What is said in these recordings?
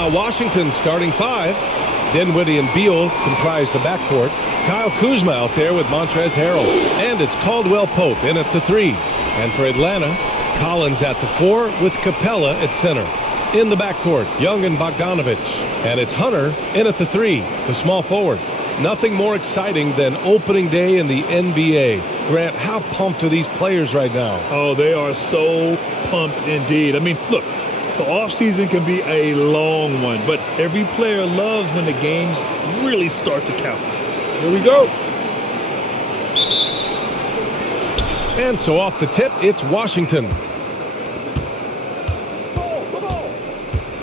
Now Washington starting five. Dinwiddie and Beal comprise the backcourt. Kyle Kuzma out there with Montrezl Harrell. And it's Caldwell Pope in at the three. And for Atlanta, Collins at the four with Capella at center. In the backcourt, Young and Bogdanovich. And it's Hunter in at the three, the small forward. Nothing more exciting than opening day in the NBA. Grant, how pumped are these players right now? Oh, they are so pumped indeed. I mean, look, the offseason can be a long one, but every player loves when the games really start to count. Here we go. And so off the tip, it's Washington.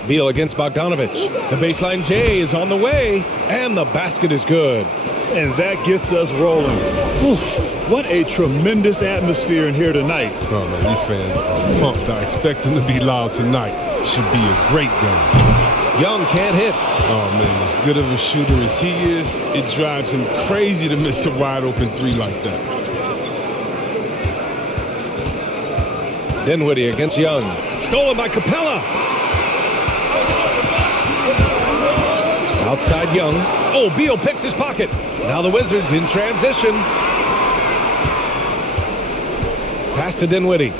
Beal against Bogdanovich. The baseline J is on the way, and the basket is good. And that gets us rolling. Oof, what a tremendous atmosphere in here tonight. Oh, man, these fans are pumped. I expect them to be loud tonight. Should be a great game. Young can't hit. Oh, man, as good of a shooter as he is, it drives him crazy to miss a wide-open three like that. Dinwiddie against Young. Stolen by Capella. Outside Young. Oh, Beal picks his pocket. Now the Wizards in transition. Pass to Dinwiddie.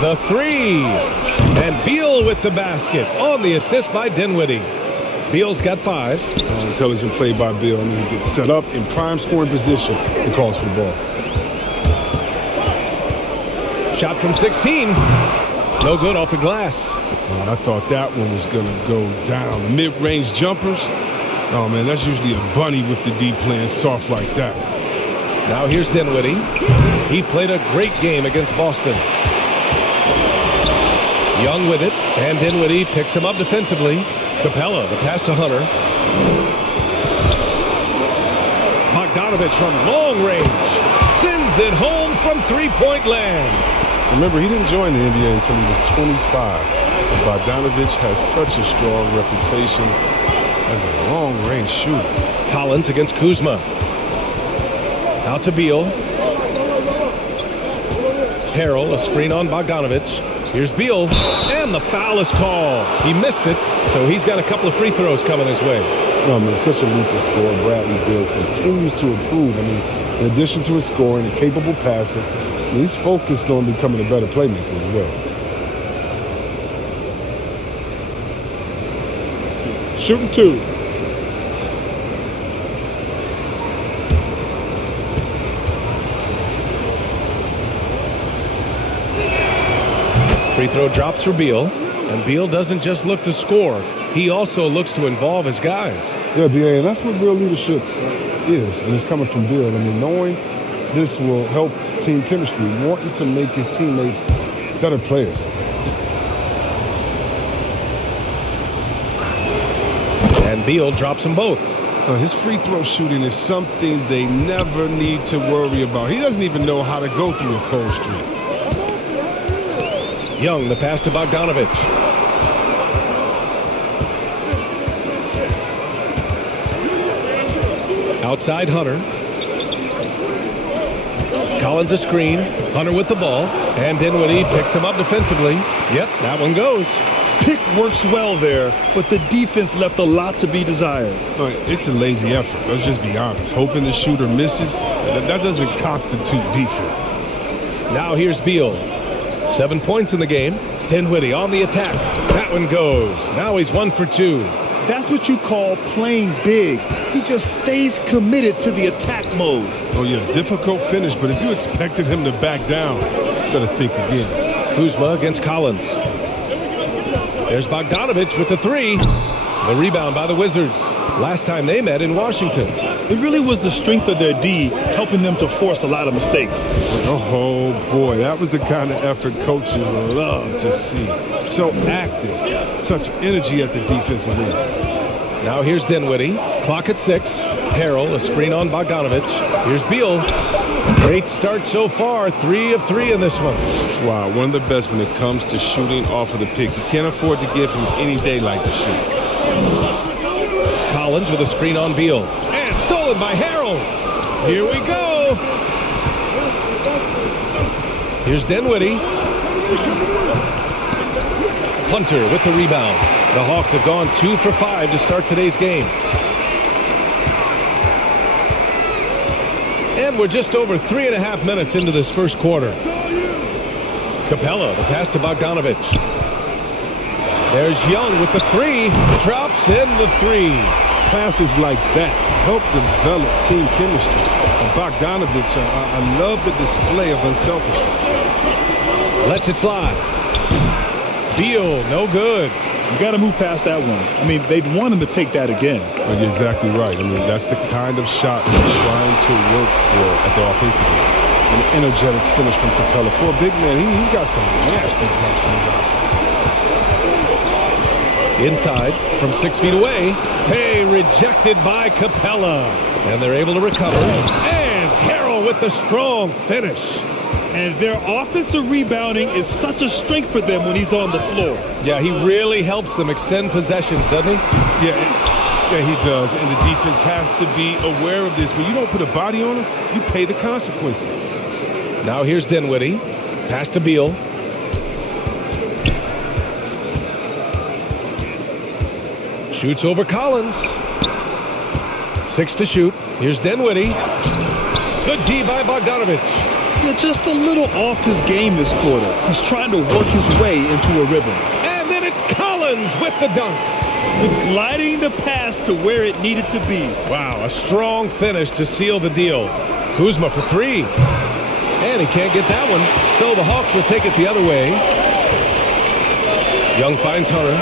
The three. And Beal with the basket on the assist by Dinwiddie. Beal's got five. Intelligent play by Beal. I mean, he gets set up in prime scoring position and calls for the ball. Shot from 16. No good off the glass. I thought that one was going to go down. The mid-range jumpers. Oh, man, that's usually a bunny with the D playing soft like that. Now here's Dinwiddie. He played a great game against Boston. Young with it, and Dinwiddie picks him up defensively. Capella, the pass to Hunter. Bogdanovich from long range. Sends it home from three-point land. Remember, he didn't join the NBA until he was 25. And Bogdanovich has such a strong reputation as a long-range shooter. Collins against Kuzma. Out to Beal. Harrell, a screen on Bogdanovich. Here's Beal, and the foul is called. He missed it, so he's got a couple of free throws coming his way. Oh, man, such a lethal scorer. Bradley Beal continues to improve. I mean, in addition to his scoring, a capable passer, he's focused on becoming a better playmaker as well. Shooting two. Free throw drops for Beal, and Beal doesn't just look to score. He also looks to involve his guys. Yeah, B.A., and that's what real leadership is, and it's coming from Beal. I mean, knowing this will help team chemistry, wanting to make his teammates better players. And Beal drops them both. His free throw shooting is something they never need to worry about. He doesn't even know how to go through a cold streak. Young, the pass to Bogdanovich. Outside Hunter. Collins a screen. Hunter with the ball. And Dinwiddie picks him up defensively. Yep, that one goes. Pick works well there, but the defense left a lot to be desired. It's a lazy effort. Let's just be honest. Hoping the shooter misses, that doesn't constitute defense. Now here's Beal. 7 points in the game. Dinwiddie on the attack. That one goes. Now he's 1 for 2. That's what you call playing big. He just stays committed to the attack mode. Oh, yeah, difficult finish, but if you expected him to back down, you better think again. Kuzma against Collins. There's Bogdanovich with the three. The rebound by the Wizards. Last time they met in Washington. It really was the strength of their D helping them to force a lot of mistakes. Oh, boy, that was the kind of effort coaches love to see. So active, such energy at the defensive end. Now here's Dinwiddie. Clock at 6. Harrell, a screen on Bogdanovich. Here's Beal. Great start so far. 3 of 3 in this one. Wow, one of the best when it comes to shooting off of the pick. You can't afford to give him any daylight to shoot. Collins with a screen on Beal. And stolen by Harrell. Here we go. Here's Dinwiddie. Hunter with the rebound. The Hawks have gone 2 for 5 to start today's game. And we're just over 3.5 minutes into this first quarter. Capella, the pass to Bogdanovich. There's Young with the three. Drops in the three. Passes like that help develop team chemistry. And Bogdanovich, I love the display of unselfishness. Lets it fly. Beal, no good. You got to move past that one. I mean, they'd want him to take that again. Oh, you're exactly right. I mean, that's the kind of shot they're trying to work for at the offensive end. An energetic finish from Capella. For a big man, he's got some nasty dunks in his arsenal. Inside from 6 feet away. Hey, rejected by Capella. And they're able to recover. And Harrell with the strong finish. And their offensive rebounding is such a strength for them when he's on the floor. Yeah, he really helps them extend possessions, doesn't he? Yeah, he does. And the defense has to be aware of this. When you don't put a body on him, you pay the consequences. Now here's Dinwiddie. Pass to Beal. Shoots over Collins. 6 to shoot. Here's Dinwiddie. Good D by Bogdanovich. Yeah, just a little off his game this quarter. He's trying to work his way into a rhythm. And then it's Collins with the dunk. Gliding the pass to where it needed to be. Wow, a strong finish to seal the deal. Kuzma for 3. And he can't get that one. So the Hawks will take it the other way. Young finds Hunter.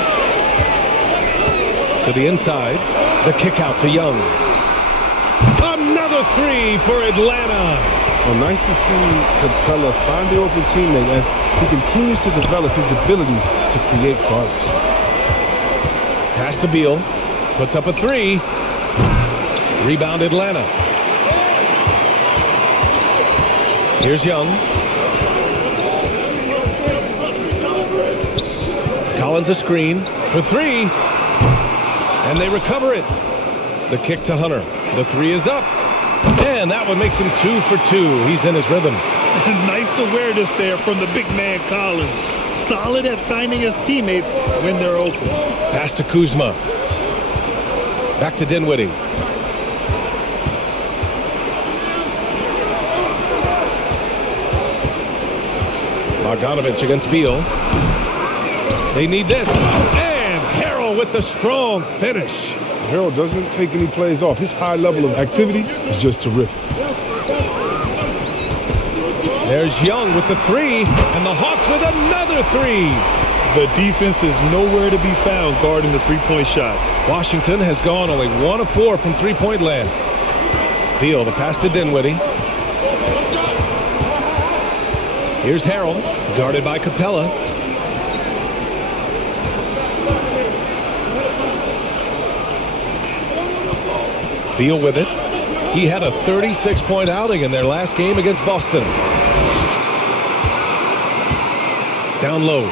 To the inside. The kick out to Young. Another 3 for Atlanta. Well, nice to see Capella find the open teammate as he continues to develop his ability to create for others. Pass to Beal. Puts up a 3. Rebound Atlanta. Here's Young. Collins a screen for 3. And they recover it. The kick to Hunter. The 3 is up. And that one makes him 2 for 2. He's in his rhythm. Nice awareness there from the big man Collins. Solid at finding his teammates when they're open. Pass to Kuzma. Back to Dinwiddie. Bogdanovich against Beal. They need this. And Harrell with the strong finish. Harrell doesn't take any plays off. His high level of activity is just terrific. There's Young with the 3, and the Hawks with another 3. The defense is nowhere to be found guarding the three-point shot. Washington has gone only 1 of 4 from three-point land. Beal, the pass to Dinwiddie. Here's Harrell, guarded by Capella. Beal with it. He had a 36-point outing in their last game against Boston. Down low.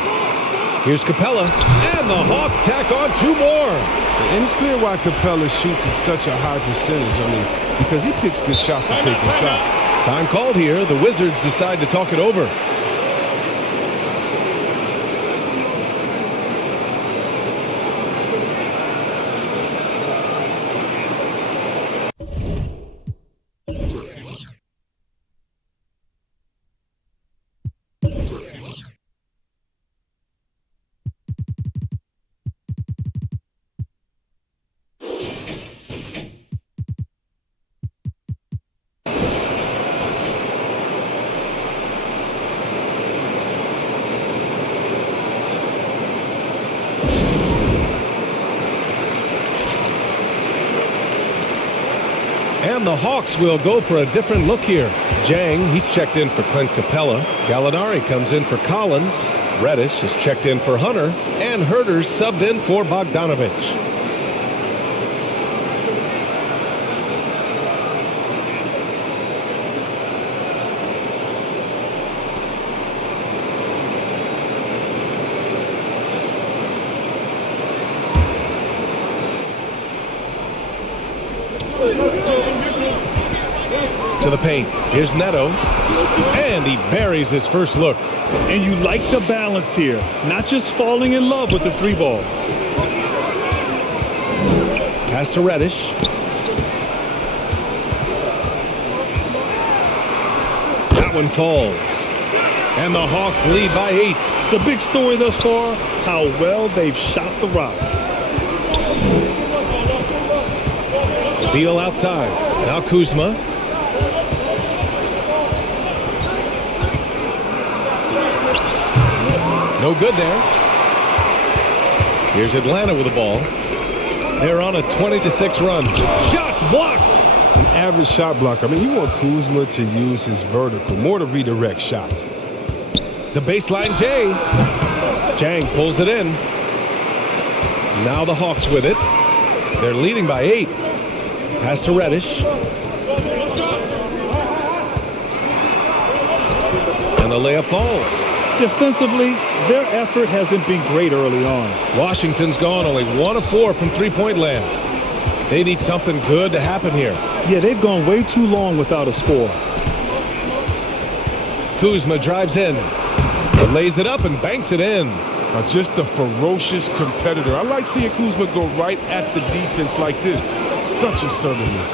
Here's Capella. And the Hawks tack on 2 more. And it's clear why Capella shoots at such a high percentage. I mean, because he picks good shots to take inside. Time called here. The Wizards decide to talk it over. And the Hawks will go for a different look here. Jang, he's checked in for Clint Capella. Gallinari comes in for Collins. Reddish is checked in for Hunter. And Herter's subbed in for Bogdanovich. To the paint. Here's Neto. And he buries his first look. And you like the balance here. Not just falling in love with the three ball. Pass to Reddish. That one falls. And the Hawks lead by 8. The big story thus far, how well they've shot the rock. Beal outside. Now Kuzma. No good there. Here's Atlanta with the ball. They're on a 20-6 run. Shots blocked. An average shot blocker. I mean, you want Kuzma to use his vertical, more to redirect shots. The baseline J. Jang pulls it in. Now the Hawks with it. They're leading by 8. Pass to Reddish. And the layup falls. Defensively, their effort hasn't been great early on. Washington's gone only 1 of 4 from three-point land. They need something good to happen here. Yeah, they've gone way too long without a score. Kuzma drives in. Lays it up and banks it in. Just a ferocious competitor. I like seeing Kuzma go right at the defense like this. Such assertiveness.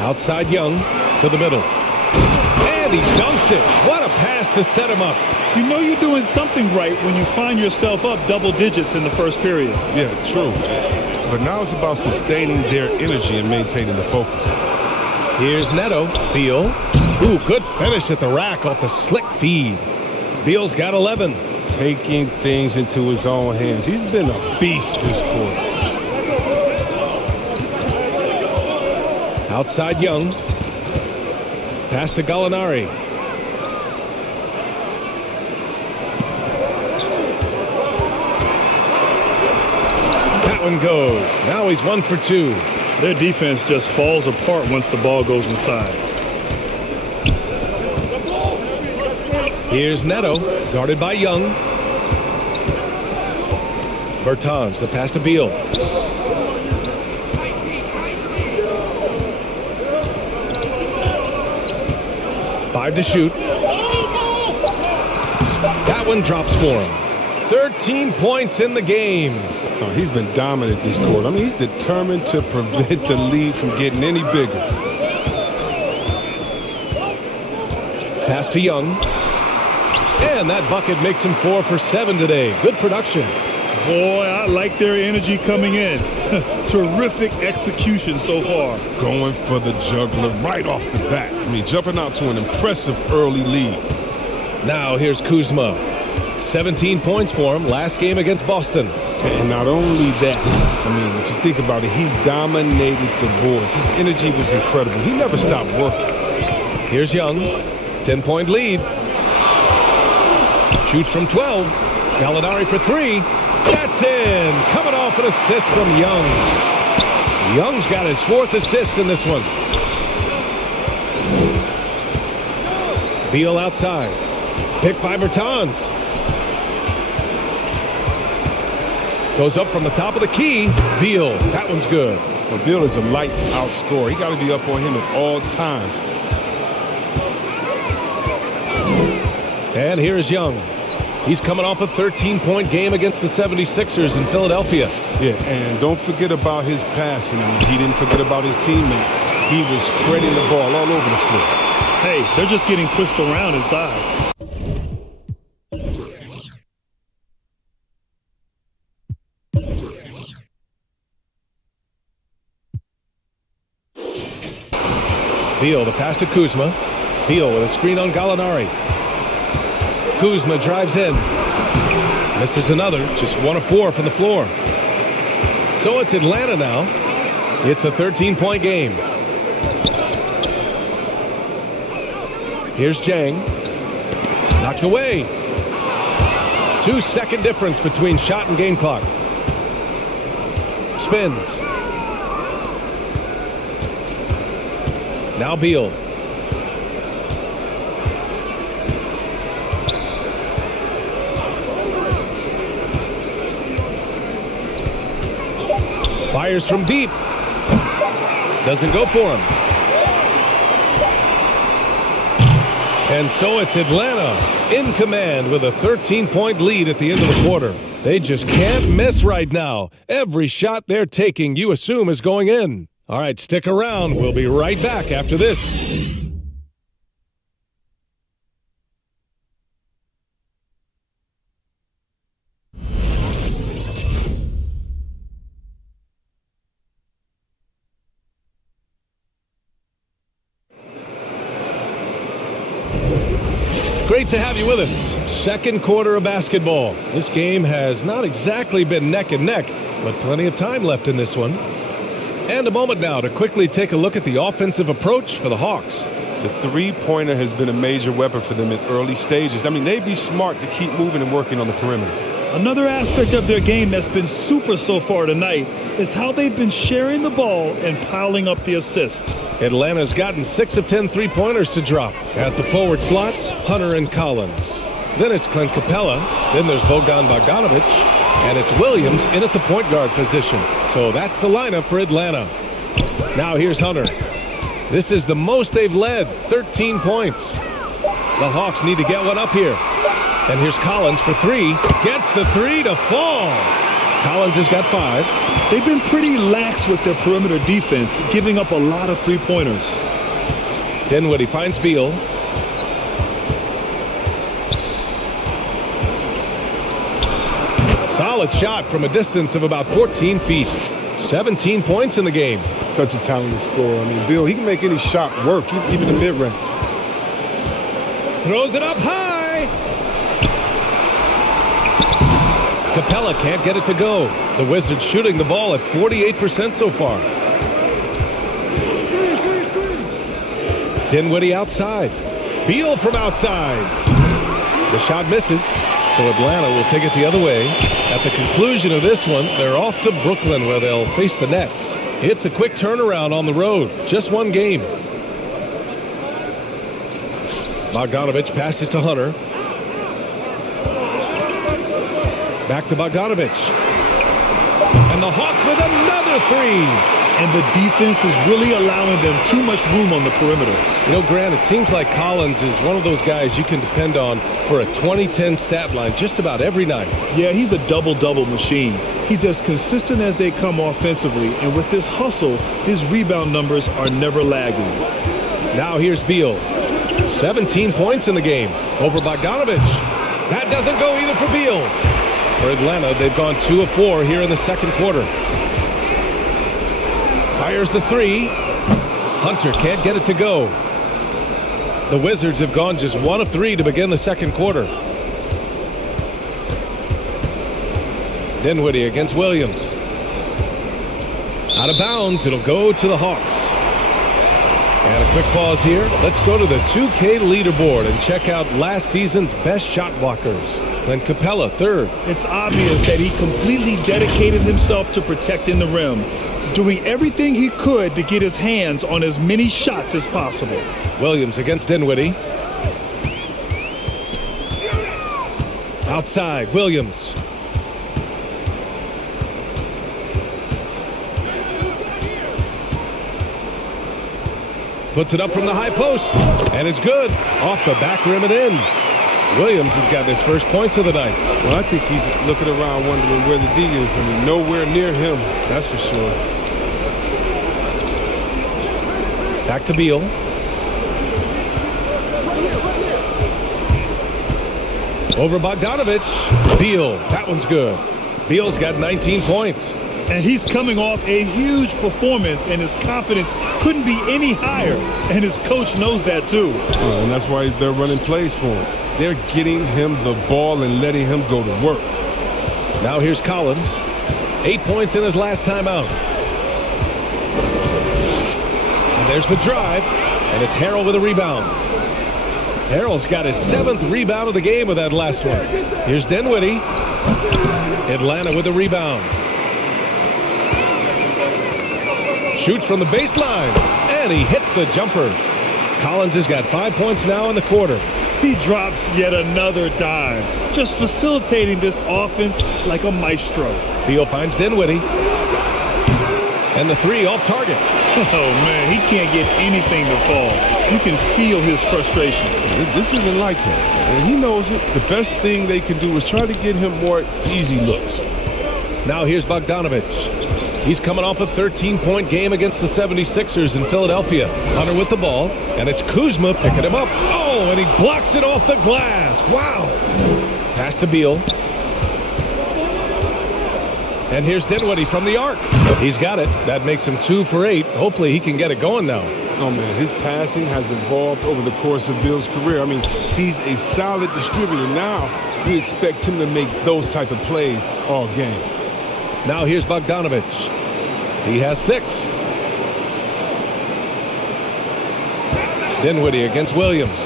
Outside Young to the middle. And he dunks it. What a pass to set him up. You know you're doing something right when you find yourself up double digits in the first period. Yeah, true. But now it's about sustaining their energy and maintaining the focus. Here's Neto. Beal. Ooh, good finish at the rack off the slick feed. Beal's got 11. Taking things into his own hands. He's been a beast this quarter. Outside Young. Pass to Gallinari. That one goes. Now he's 1 for 2. Their defense just falls apart once the ball goes inside. Here's Neto, guarded by Young. Bertans, the pass to Beal. Five to shoot. That one drops for him. 13 points in the game. Oh, he's been dominant this quarter. I mean, he's determined to prevent the lead from getting any bigger. Pass to Young. And that bucket makes him 4 for 7 today. Good production. Boy, I like their energy coming in. Terrific execution so far. Going for the juggler right off the bat. I mean, jumping out to an impressive early lead. Now here's Kuzma. 17 points for him last game against Boston. And not only that, I mean, if you think about it, he dominated the boards. His energy was incredible. He never stopped working. Here's Young. 10-point lead. Shoots from 12. Gallinari for 3. That's in. Coming off an assist from Young. Young's got his 4th assist in this one. Beal outside. Picked by Bertans. Goes up from the top of the key. Beal. That one's good. Well, Beal is a lights-out scorer. He got to be up on him at all times. And here's Young. He's coming off a 13-point game against the 76ers in Philadelphia. Yeah, and don't forget about his passing. I mean, he didn't forget about his teammates. He was spreading the ball all over the floor. Hey, they're just getting pushed around inside. Beal, the pass to Kuzma. Beal with a screen on Gallinari. Kuzma drives in. Misses another. Just 1 of 4 from the floor. So it's Atlanta now. It's a 13-point game. Here's Jang. Knocked away. 2-second difference between shot and game clock. Spins. Now Beal. Fires from deep. Doesn't go for him. And so it's Atlanta in command with a 13-point lead at the end of the quarter. They just can't miss right now. Every shot they're taking, you assume, is going in. All right, stick around. We'll be right back after this. Great to have you with us. Second quarter of basketball. This game has not exactly been neck and neck, but plenty of time left in this one. And a moment now to quickly take a look at the offensive approach for the Hawks. The three-pointer has been a major weapon for them in early stages. I mean, they'd be smart to keep moving and working on the perimeter. Another aspect of their game that's been super so far tonight is how they've been sharing the ball and piling up the assists. Atlanta's gotten 6 of 10 three-pointers to drop. At the forward slots, Hunter and Collins. Then it's Clint Capella. Then there's Bogdan Bogdanovic. And it's Williams in at the point guard position. So that's the lineup for Atlanta. Now here's Hunter. This is the most they've led, 13 points. The Hawks need to get one up here. And here's Collins for three. Gets the three to fall. Collins has got 5. They've been pretty lax with their perimeter defense, giving up a lot of three-pointers. Dinwiddie finds Beal. Solid shot from a distance of about 14 feet. 17 points in the game. Such a talented scorer. I mean, Bill, he can make any shot work, even the mid-range. Throws it up high. Capella can't get it to go. The Wizards shooting the ball at 48% so far. Dinwiddie outside. Beal from outside. The shot misses, so Atlanta will take it the other way. At the conclusion of this one, they're off to Brooklyn where they'll face the Nets. It's a quick turnaround on the road. Just one game. Bogdanovic passes to Hunter. Back to Bogdanovic. And the Hawks with another three. And the defense is really allowing them too much room on the perimeter. You know, Grant, it seems like Collins is one of those guys you can depend on for a 20-10 stat line just about every night. Yeah, he's a double-double machine. He's as consistent as they come offensively, and with his hustle, his rebound numbers are never lagging. Now here's Beal. 17 points in the game over Bogdanovic. That doesn't go either for Beal. For Atlanta, they've gone 2 of 4 here in the second quarter. Fires the three. Hunter can't get it to go. The Wizards have gone just 1 of 3 to begin the second quarter. Dinwiddie against Williams. Out of bounds, it'll go to the Hawks. And a quick pause here. Let's go to the 2K leaderboard and check out last season's best shot blockers. Clint Capella, 3rd. It's obvious that he completely dedicated himself to protecting the rim, doing everything he could to get his hands on as many shots as possible. Williams against Dinwiddie. Outside, Williams. Puts it up from the high post, and it's good. Off the back rim and in. Williams has got his first points of the night. Well, I think he's looking around wondering where the D is. I mean, nowhere near him, that's for sure. Back to Beal. Over Bogdanovic. Beal, that one's good. Beal's got 19 points. And he's coming off a huge performance, and his confidence couldn't be any higher. And his coach knows that, too. And that's why they're running plays for him. They're getting him the ball and letting him go to work. Now here's Collins. 8 points in his last time out. And there's the drive, and it's Harrell with a rebound. Harrell's got his 7th rebound of the game with that last one. Here's Dinwiddie. Atlanta with a rebound. Shoots from the baseline, and he hits the jumper. Collins has got 5 points now in the quarter. He drops yet another dime, just facilitating this offense like a maestro. Beal finds Dinwiddie. And the three off target. Oh, man, he can't get anything to fall. You can feel his frustration. This isn't like him, and he knows it. The best thing they can do is try to get him more easy looks. Now here's Bogdanovich. He's coming off a 13-point game against the 76ers in Philadelphia. Hunter with the ball, and it's Kuzma picking him up. Oh, and he blocks it off the glass. Wow. Pass to Beal. And here's Dinwiddie from the arc. He's got it. That makes him 2 for 8. Hopefully he can get it going now. Oh, man, his passing has evolved over the course of Beal's career. I mean, he's a solid distributor. Now we expect him to make those type of plays all game. Now here's Bogdanovich. He has 6. Dinwiddie against Williams.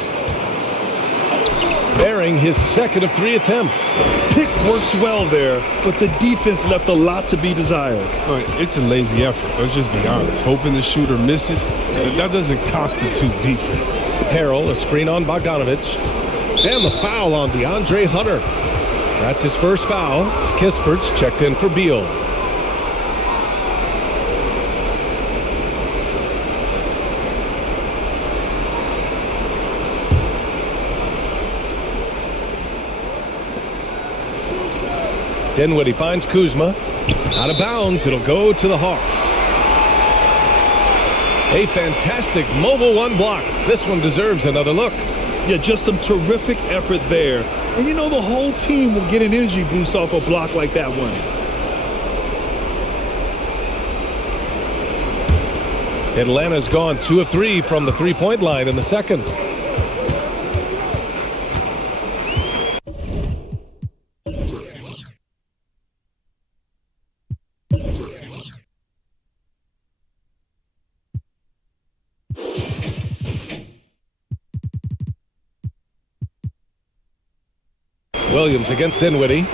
Bearing his second of 3 attempts. Pick works well there, but the defense left a lot to be desired. It's a lazy effort. Let's just be honest. Hoping the shooter misses, that doesn't constitute defense. Harrell, a screen on Bogdanovich. And the foul on DeAndre Hunter. That's his first foul. Kispert's checked in for Beal. Dinwiddie finds Kuzma. Out of bounds. It'll go to the Hawks. A fantastic mobile one block. This one deserves another look. Yeah, just some terrific effort there. And you know the whole team will get an energy boost off a block like that one. Atlanta's gone 2 of 3 from the three-point line in the second. Williams against Dinwiddie.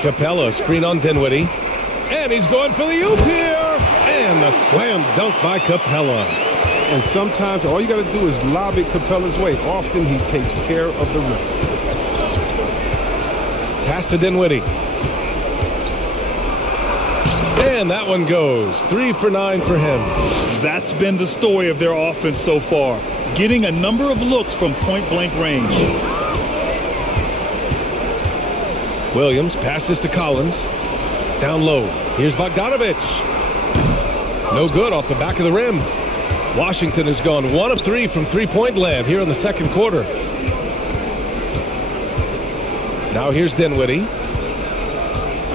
Capella screen on Dinwiddie. And he's going for the oop here. And the slam dunk by Capella. And sometimes all you got to do is lob it Capella's way. Often he takes care of the rest. Pass to Dinwiddie. And that one goes. 3 for 9 for him. That's been the story of their offense so far. Getting a number of looks from point-blank range. Williams passes to Collins. Down low. Here's Bogdanovich. No good off the back of the rim. Washington has gone 1 of 3 from three-point land here in the second quarter. Now here's Dinwiddie.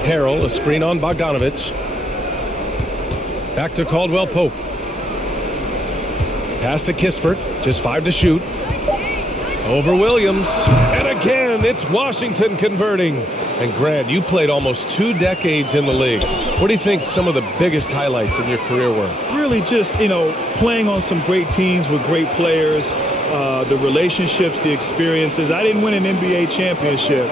Harrell, a screen on Bogdanovich. Back to Caldwell Pope. Pass to Kispert. Just 5 to shoot. Over Williams. And again, it's Washington converting. And Grant, you played almost 2 decades in the league. What do you think some of the biggest highlights in your career were? Really just, playing on some great teams with great players, the relationships, the experiences. I didn't win an NBA championship,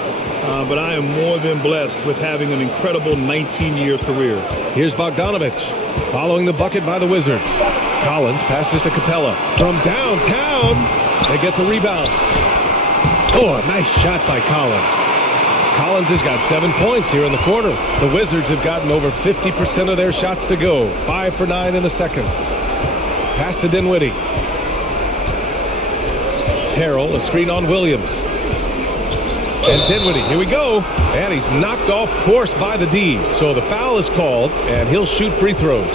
but I am more than blessed with having an incredible 19-year career. Here's Bogdanovich following the bucket by the Wizards. Collins passes to Capella. From downtown, they get the rebound. Oh, a nice shot by Collins. Collins has got 7 points here in the quarter. The Wizards have gotten over 50% of their shots to go. 5 for 9 in the second. Pass to Dinwiddie. Harrell, a screen on Williams. And Dinwiddie, here we go. And he's knocked off course by the D. So the foul is called, and he'll shoot free throws.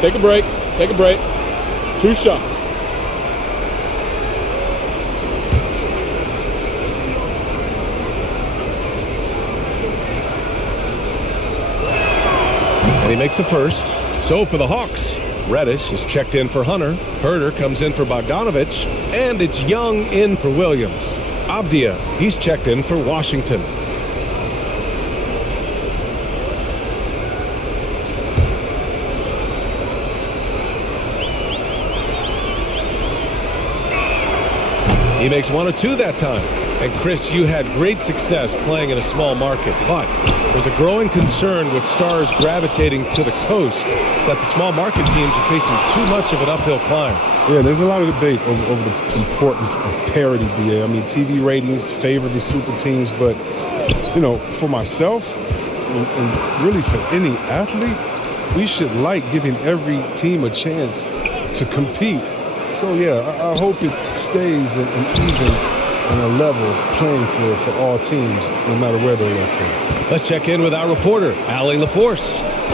Take a break. Take a break. 2 shots. And he makes the first. So for the Hawks, Reddish is checked in for Hunter. Herter comes in for Bogdanovich. And it's Young in for Williams. Avdia, he's checked in for Washington. He makes 1 of 2 that time. And Chris, you had great success playing in a small market, but there's a growing concern with stars gravitating to the coast that the small market teams are facing too much of an uphill climb. Yeah, there's a lot of debate over the importance of parity, BA. I mean, TV ratings favor the super teams, but, you know, for myself and really for any athlete, we should like giving every team a chance to compete. So, yeah, I hope it stays an even and a level playing field for all teams, no matter where they're located. Let's check in with our reporter, Allie LaForce.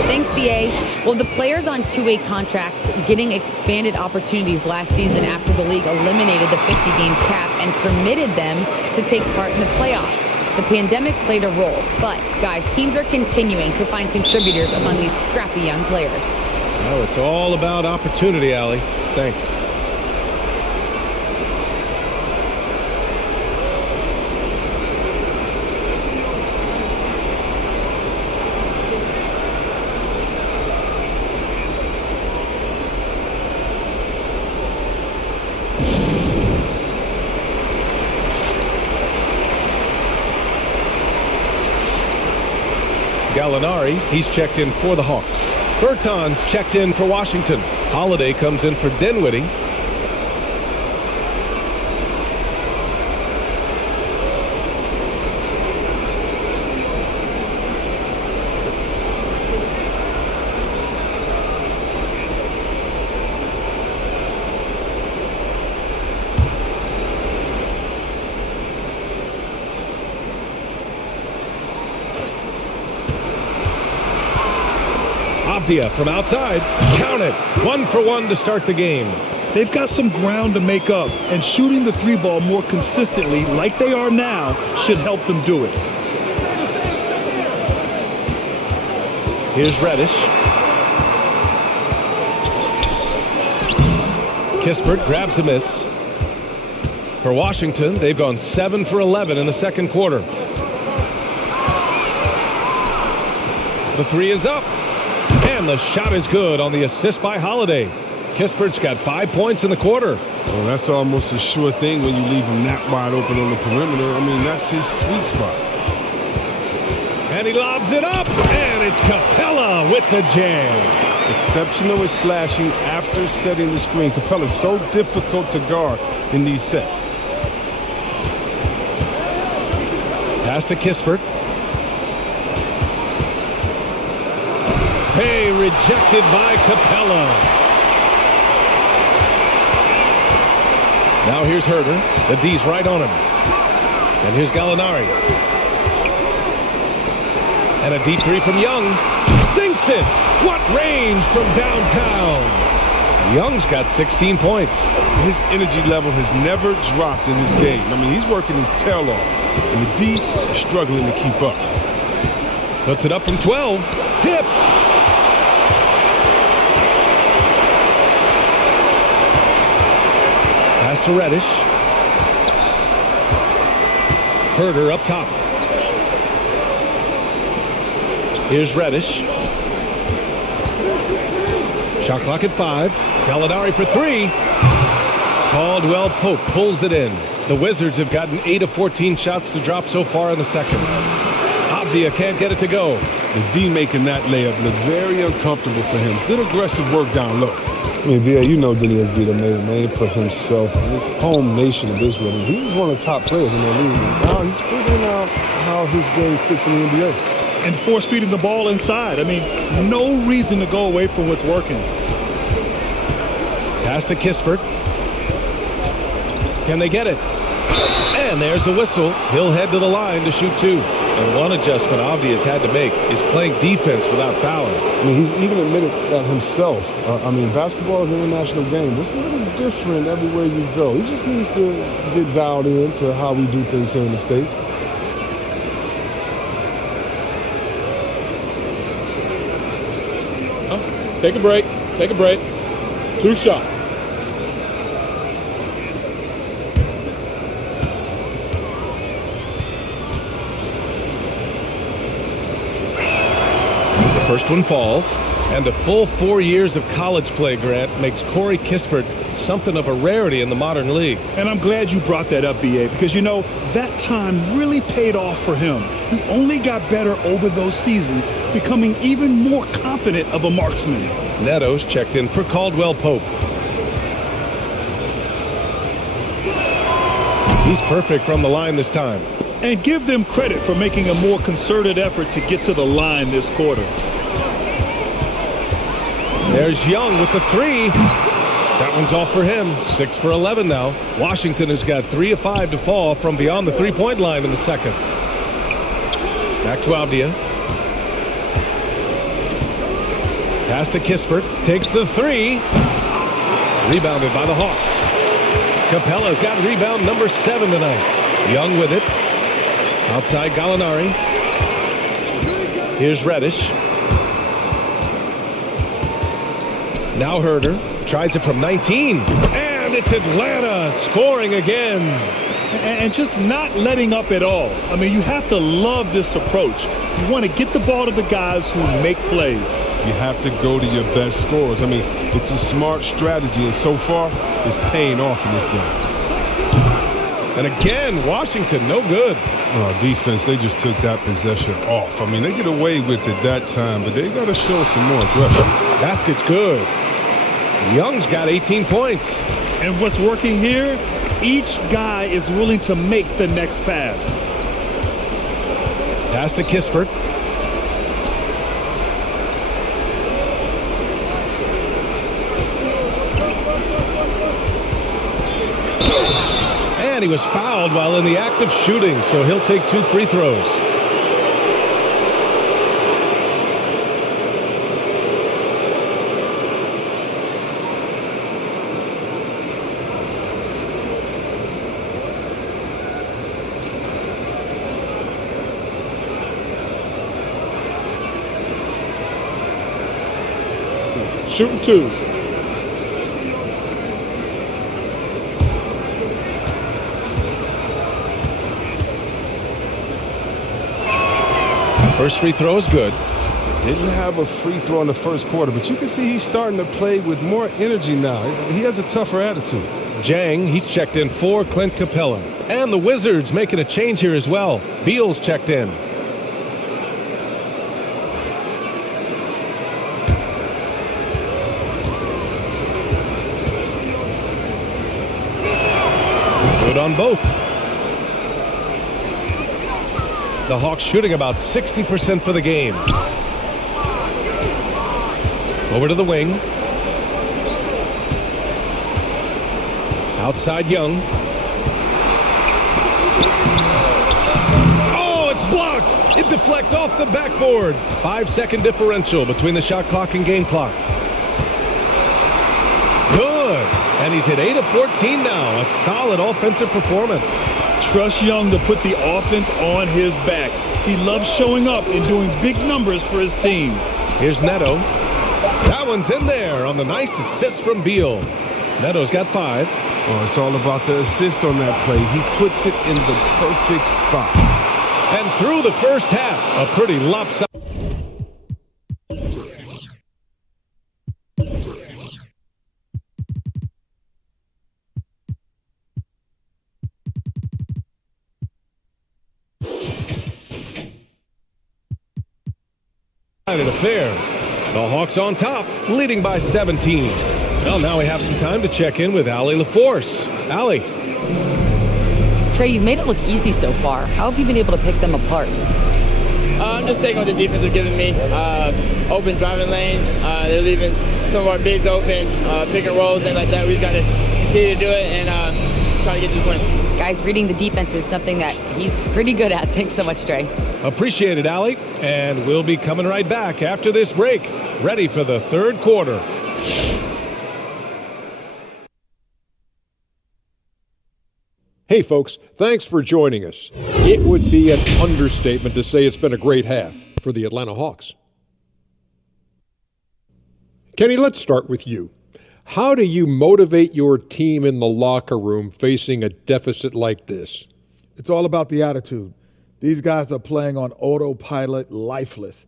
Thanks, BA. Well, the players on two-way contracts getting expanded opportunities last season after the league eliminated the 50-game cap and permitted them to take part in the playoffs. The pandemic played a role, but, guys, teams are continuing to find contributors among these scrappy young players. Oh, it's all about opportunity, Allie. Thanks. Gallinari, he's checked in for the Hawks. Bertans checked in for Washington. Holiday comes in for Dinwiddie. From outside, count it. 1 for 1 to start the game. They've got some ground to make up, and shooting the three ball more consistently, like they are now, should help them do it. Here's Reddish. Kispert grabs a miss. For Washington, they've gone 7 for 11 in the second quarter. The three is up. And the shot is good on the assist by Holiday. Kispert's got 5 points in the quarter. Well, that's almost a sure thing when you leave him that wide open on the perimeter. I mean, that's his sweet spot. And he lobs it up, and it's Capella with the jam. Exceptional with slashing after setting the screen. Capella's so difficult to guard in these sets. Pass to Kispert. Hey, rejected by Capella. Now here's Herder. The D's right on him. And here's Gallinari. And a deep three from Young. Sinks it. What range from downtown. Young's got 16 points. His energy level has never dropped in this game. I mean, he's working his tail off. And the D is struggling to keep up. Puts it up from 12. Tipped. Pass to Reddish. Herder up top. Here's Reddish. Shot clock at 5. Gallinari for 3. Caldwell Pope pulls it in. The Wizards have gotten 8 of 14 shots to drop so far in the second. Avdia can't get it to go. The D making that layup look very uncomfortable for him. Good aggressive work down low. I mean, BA, you know Denny Avdija made a name for himself in his home nation of Israel. He was one of the top players in the league. Now he's figuring out how his game fits in the NBA. And force feeding the ball inside. I mean, no reason to go away from what's working. Pass to Kispert. Can they get it? And there's a whistle. He'll head to the line to shoot 2. And one adjustment Avdi has had to make is playing defense without fouling. I mean, he's even admitted that himself. I mean, basketball is an international game. It's a little different everywhere you go. He just needs to get dialed into how we do things here in the States. Take a break. Take a break. 2 shots. First one falls. And a full 4 years of college play, Grant, makes Corey Kispert something of a rarity in the modern league. And I'm glad you brought that up, B.A., because, you know, that time really paid off for him. He only got better over those seasons, becoming even more confident of a marksman. Neto's checked in for Caldwell Pope. He's perfect from the line this time. And give them credit for making a more concerted effort to get to the line this quarter. There's Young with the three. That one's off for him. 6 for 11 now. Washington has got 3 of 5 to fall from beyond the three-point line in the second. Back to Avdia. Pass to Kispert. Takes the three. Rebounded by the Hawks. Capella's got rebound number 7 tonight. Young with it. Outside Gallinari. Here's Reddish. Now Herder tries it from 19. And it's Atlanta scoring again. And just not letting up at all. I mean, you have to love this approach. You want to get the ball to the guys who make plays. You have to go to your best scorers. I mean, it's a smart strategy, and so far, it's paying off in this game. And again, Washington, no good. Defense, they just took that possession off. I mean, they get away with it that time, but they got to show some more aggression. Basket's good. Young's got 18 points. And what's working here, each guy is willing to make the next pass. Pass to Kispert. And he was fouled while in the act of shooting, so he'll take 2 free throws. Shooting 2. First free throw is good. Didn't have a free throw in the first quarter, but you can see he's starting to play with more energy now. He has a tougher attitude. Jang, he's checked in for Clint Capella. And the Wizards making a change here as well. Beal's checked in. Good on both. The Hawks shooting about 60% for the game. Over to the wing. Outside Young. Oh, it's blocked. It deflects off the backboard. 5-second differential between the shot clock and game clock. Good. And he's hit 8 of 14 now. A solid offensive performance. Trust Young to put the offense on his back. He loves showing up and doing big numbers for his team. Here's Neto. That one's in there on the nice assist from Beal. Neto's got 5. Oh, it's all about the assist on that play. He puts it in the perfect spot. And through the first half, a pretty lopsided. Affair. The Hawks on top, leading by 17. Well, now we have some time to check in with Allie LaForce. Allie. Trey, you've made it look easy so far. How have you been able to pick them apart? I'm just taking what the defense is giving me. Open driving lanes. They're leaving some of our bigs open, pick and rolls, things like that. We just got to continue to do it and try to get to the point. Guys, reading the defense is something that he's pretty good at. Thanks so much, Trey. Appreciate it, Allie. And we'll be coming right back after this break. Ready for the third quarter. Hey, folks, thanks for joining us. It would be an understatement to say it's been a great half for the Atlanta Hawks. Kenny, let's start with you. How do you motivate your team in the locker room facing a deficit like this? It's all about the attitude. These guys are playing on autopilot, lifeless.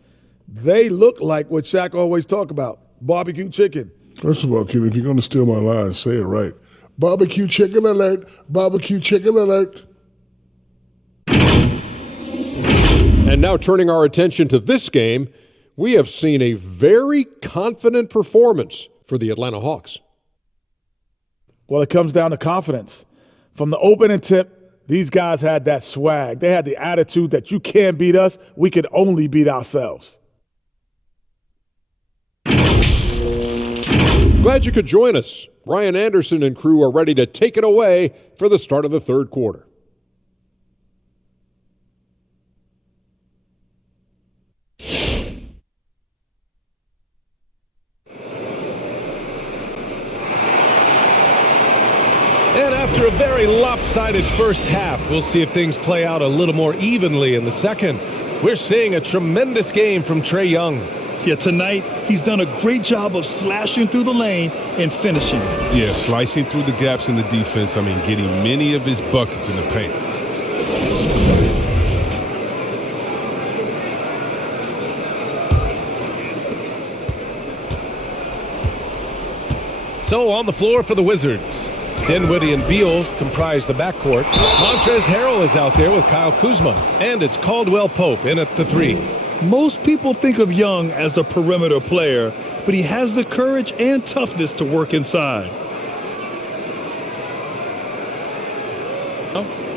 They look like what Shaq always talk about, barbecue chicken. First of all, Ken, if you're going to steal my line, say it right. Barbecue chicken alert, barbecue chicken alert. And now turning our attention to this game, we have seen a very confident performance for the Atlanta Hawks. Well, it comes down to confidence. From the opening tip, these guys had that swag. They had the attitude that you can't beat us, we could only beat ourselves. Glad you could join us. Brian Anderson and crew are ready to take it away for the start of the third quarter. And after a very lopsided first half, we'll see if things play out a little more evenly in the second. We're seeing a tremendous game from Trae Young. Yeah, tonight he's done a great job of slashing through the lane and finishing. Yeah, slicing through the gaps in the defense. Getting many of his buckets in the paint. So on the floor for the Wizards, Dinwiddie and Beal comprise the backcourt. Montrezl Harrell is out there with Kyle Kuzma. And it's Caldwell Pope in at the 3. Most people think of Young as a perimeter player, but he has the courage and toughness to work inside.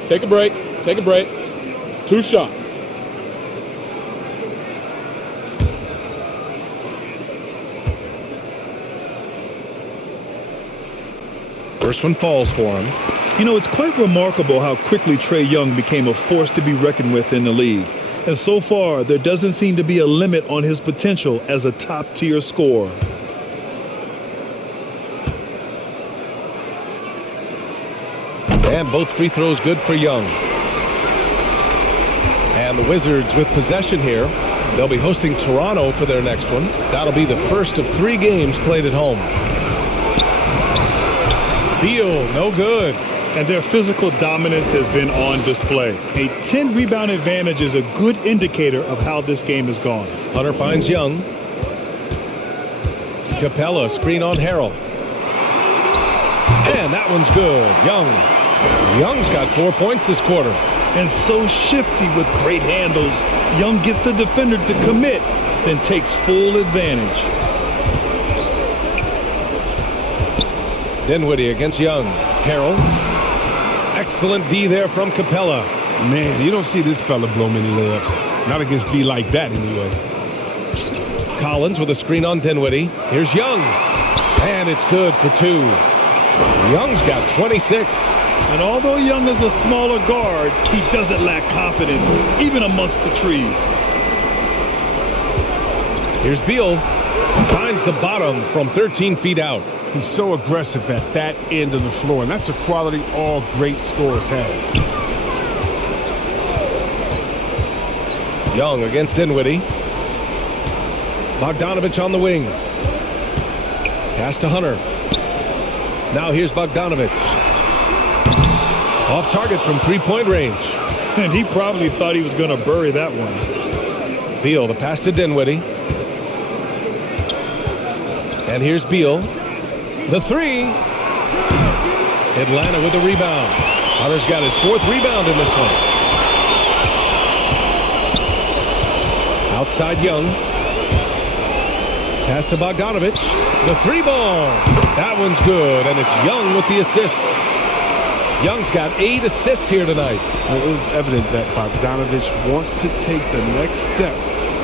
Take a break. Take a break. 2 shots. First one falls for him. You know, it's quite remarkable how quickly Trae Young became a force to be reckoned with in the league. And so far, there doesn't seem to be a limit on his potential as a top-tier scorer. And both free throws good for Young. And the Wizards with possession here. They'll be hosting Toronto for their next one. That'll be the first of 3 games played at home. Beal, no good. And their physical dominance has been on display. A 10-rebound advantage is a good indicator of how this game has gone. Hunter finds Young. Capella, screen on Harrell. And that one's good. Young's got 4 points this quarter. And so shifty with great handles. Young gets the defender to commit, then takes full advantage. Dinwiddie against Young. Harrell. Excellent D there from Capella. Man, you don't see this fella blow many layups. Not against D like that, anyway. Collins with a screen on Dinwiddie. Here's Young. And it's good for 2. Young's got 26. And although Young is a smaller guard, he doesn't lack confidence, even amongst the trees. Here's Beal. Finds the bottom from 13 feet out. He's so aggressive at that end of the floor, and that's a quality all great scorers have. Young against Dinwiddie. Bogdanovich on the wing. Pass to Hunter. Now here's Bogdanovich. Off target from 3-point range. And he probably thought he was going to bury that one. Beal, the pass to Dinwiddie. And here's Beal. The 3. Atlanta with the rebound. Hunter's got his 4th rebound in this one. Outside Young. Pass to Bogdanovich. The 3-ball. That one's good, and it's Young with the assist. Young's got 8 assists here tonight. It is evident that Bogdanovich wants to take the next step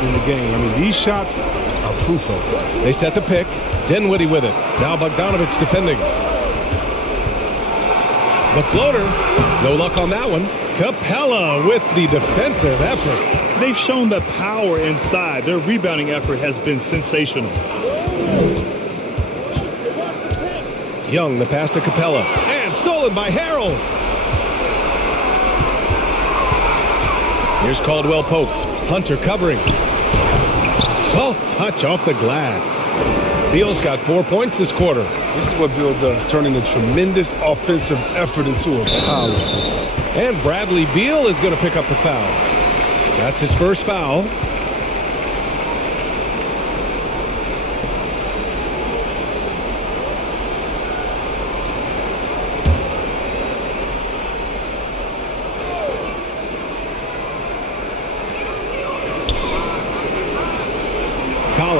in the game. These shots are proof of it. They set the pick. Dinwiddie with it. Now Bogdanovich defending. The floater. No luck on that one. Capella with the defensive effort. They've shown the power inside. Their rebounding effort has been sensational. Young, the pass to Capella. And stolen by Harrell. Here's Caldwell Pope. Hunter covering. Soft touch off the glass. Beal's got 4 points this quarter. This is what Beal does, turning a tremendous offensive effort into a power. And Bradley Beal is going to pick up the foul. That's his first foul.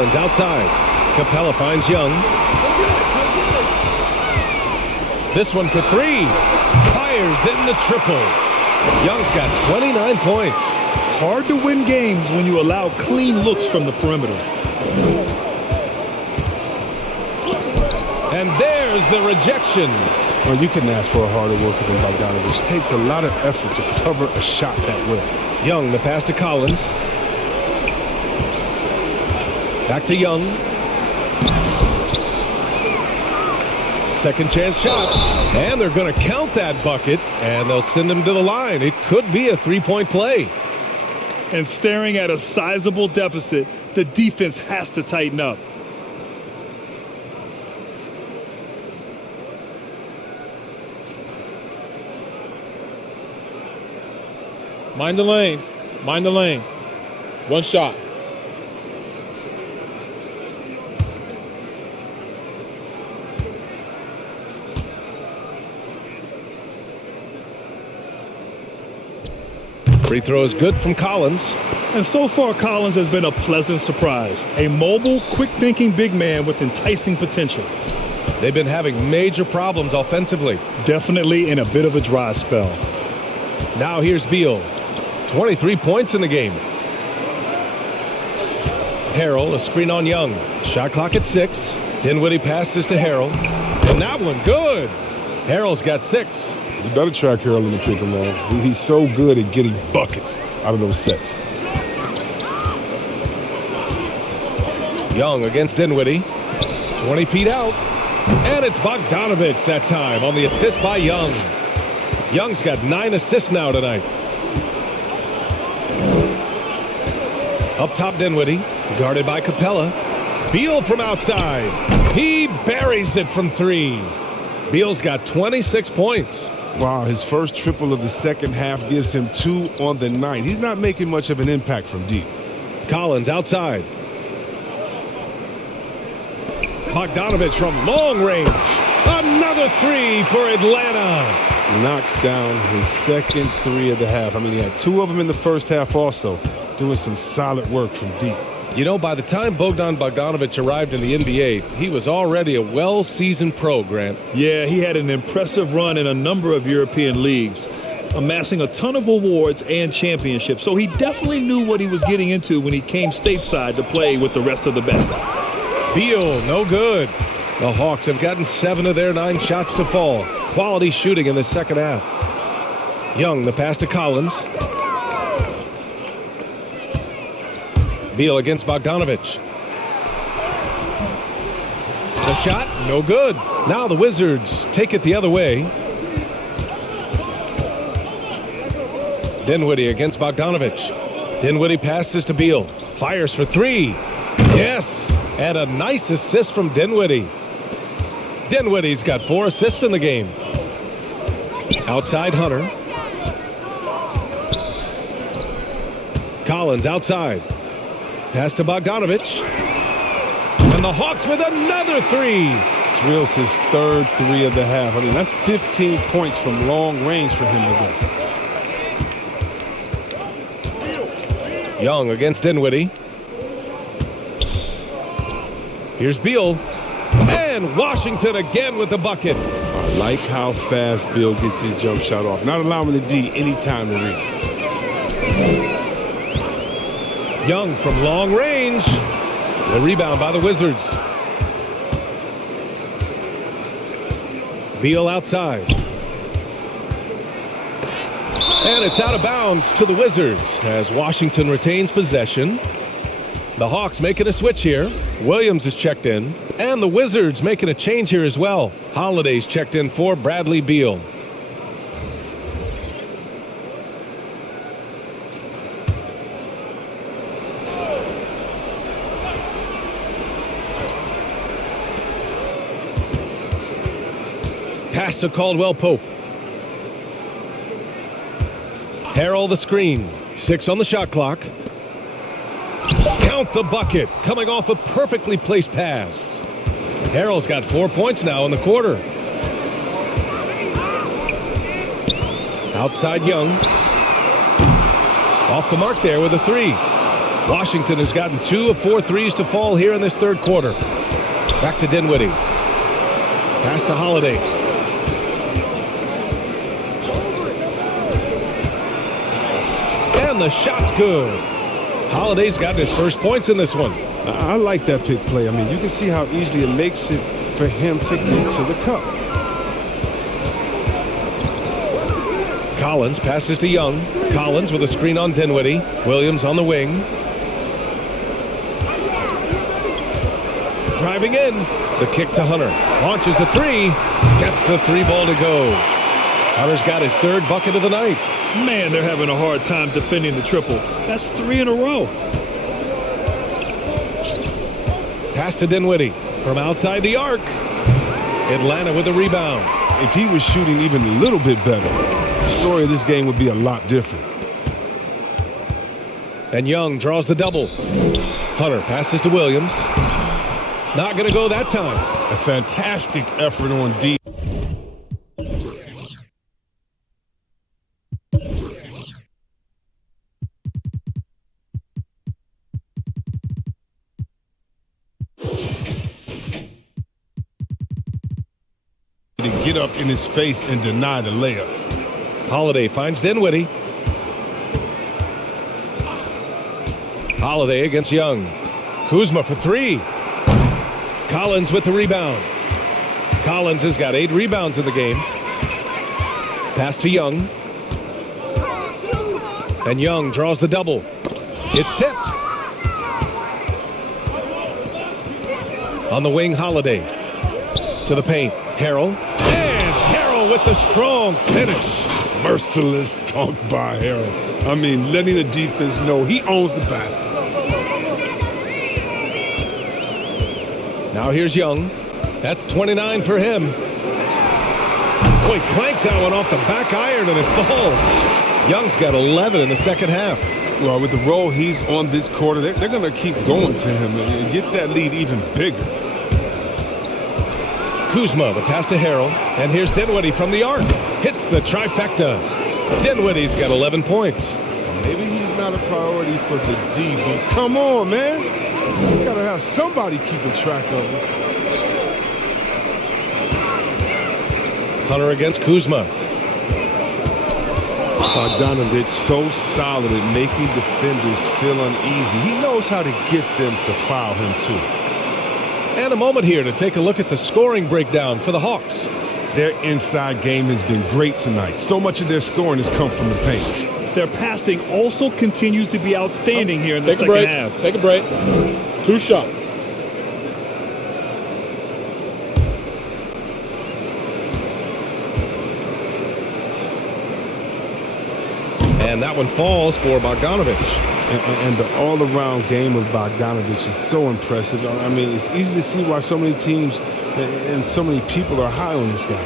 Collins outside. Capella finds Young. This one for three. Fires in the triple. Young's got 29 points. Hard to win games when you allow clean looks from the perimeter. And there's the rejection. Well, you couldn't ask for a harder worker than Bogdanovich. It takes a lot of effort to cover a shot that way. Young, the pass to Collins. Back to Young. Second chance shot. And they're going to count that bucket, and they'll send him to the line. It could be a three-point play. And staring at a sizable deficit, the defense has to tighten up. Mind the lanes. Mind the lanes. One shot. Free throw is good from Collins. And so far, Collins has been a pleasant surprise. A mobile, quick-thinking big man with enticing potential. They've been having major problems offensively. Definitely in a bit of a dry spell. Now here's Beal. 23 points in the game. Harrell, a screen on Young. Shot clock at 6. Dinwiddie passes to Harrell. And that one, good. Harrell's got 6. You better track Harrell in the pick and roll. He's so good at getting buckets out of those sets. Young against Dinwiddie. 20 feet out. And it's Bogdanovich that time on the assist by Young. Young's got 9 assists now tonight. Up top, Dinwiddie, guarded by Capella. Beal from outside. He buries it from 3. Beal's got 26 points. Wow, his first triple of the second half gives him 2 on the night. He's not making much of an impact from deep. Collins outside. Bogdanovich from long range. Another 3 for Atlanta. Knocks down his second 3 of the half. I mean, he had 2 of them in the first half also. Doing some solid work from deep. You know, by the time Bogdan Bogdanovich arrived in the NBA, he was already a well-seasoned pro, Grant. Yeah, he had an impressive run in a number of European leagues, amassing a ton of awards and championships. So he definitely knew what he was getting into when he came stateside to play with the rest of the best. Beal, no good. The Hawks have gotten 7 of their 9 shots to fall. Quality shooting in the second half. Young, the pass to Collins. Beal against Bogdanovich. The shot, no good. Now the Wizards take it the other way. Dinwiddie against Bogdanovich. Dinwiddie passes to Beal. Fires for 3. Yes, and a nice assist from Dinwiddie. Dinwiddie's got 4 assists in the game. Outside Hunter. Collins outside. Pass to Bogdanovich. And the Hawks with another 3. Drills his third 3 of the half. I mean, that's 15 points from long range for him today. Young against Dinwiddie. Here's Beal. And Washington again with the bucket. I like how fast Beal gets his jump shot off. Not allowing the D any time to read. Young from long range. The rebound by the Wizards. Beal outside. And it's out of bounds to the Wizards as Washington retains possession. The Hawks making a switch here. Williams is checked in. And the Wizards making a change here as well. Holiday's checked in for Bradley Beal. Pass to Caldwell Pope. Harrell the screen. 6 on the shot clock. Count the bucket. Coming off a perfectly placed pass. Harrell's got 4 points now in the quarter. Outside Young. Off the mark there with a 3. Washington has gotten 2 of 4 threes to fall here in this third quarter. Back to Dinwiddie. Pass to Holiday. And the shot's good. Holiday's got his first points in this one. I like that pick play. I mean, you can see how easily it makes it for him to get to the cup. Collins passes to Young. Collins with a screen on Dinwiddie. Williams on the wing. Driving in. The kick to Hunter. Launches the three. Gets the three ball to go. Hunter's got his third bucket of the night. Man, they're having a hard time defending the triple. That's 3 in a row. Pass to Dinwiddie from outside the arc. Atlanta with the rebound. If he was shooting even a little bit better, the story of this game would be a lot different. And Young draws the double. Hunter passes to Williams. Not going to go that time. A fantastic effort on D. To get up in his face and deny the layup. Holiday finds Dinwiddie. Holiday against Young. Kuzma for 3. Collins with the rebound. Collins has got 8 rebounds in the game. Pass to Young. And Young draws the double. It's tipped. On the wing, Holiday. To the paint. Harrell. And Harrell with the strong finish. Merciless dunk by Harrell. I mean, letting the defense know he owns the basket. Now here's Young. That's 29 for him. Boy, clanks that one off the back iron and it falls. Young's got 11 in the second half. Well, with the role he's on this quarter, they're going to keep going to him and get that lead even bigger. Kuzma, the pass to Harrell. And here's Dinwiddie from the arc. Hits the trifecta. Dinwiddie's got 11 points. Maybe he's not a priority for the D, but come on, man. You got to have somebody keeping track of it. Hunter against Kuzma. Bogdanovich so solid at making defenders feel uneasy. He knows how to get them to foul him, too. And a moment here to take a look at the scoring breakdown for the Hawks. Their inside game has been great tonight. So much of their scoring has come from the paint. Their passing also continues to be outstanding here in the second half. Take a break. 2 shots. And that one falls for Bogdanovich. And the all-around game of Bogdanovich is so impressive. I mean, it's easy to see why so many teams and so many people are high on this guy.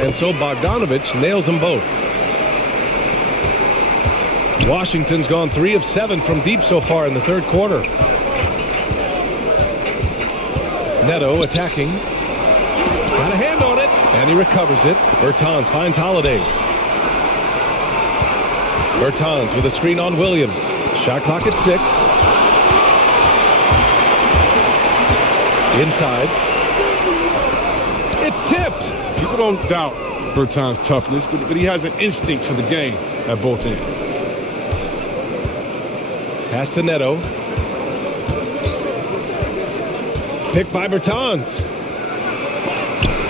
And so Bogdanovich nails them both. Washington's gone 3 of 7 from deep so far in the third quarter. Neto attacking. Got a hand on it. And he recovers it. Bertans finds Holiday. Bertans with a screen on Williams. Shot clock at 6. Inside. It's tipped. People don't doubt Bertans' toughness, but he has an instinct for the game at both ends. Pass to Neto. Picked by Bertans.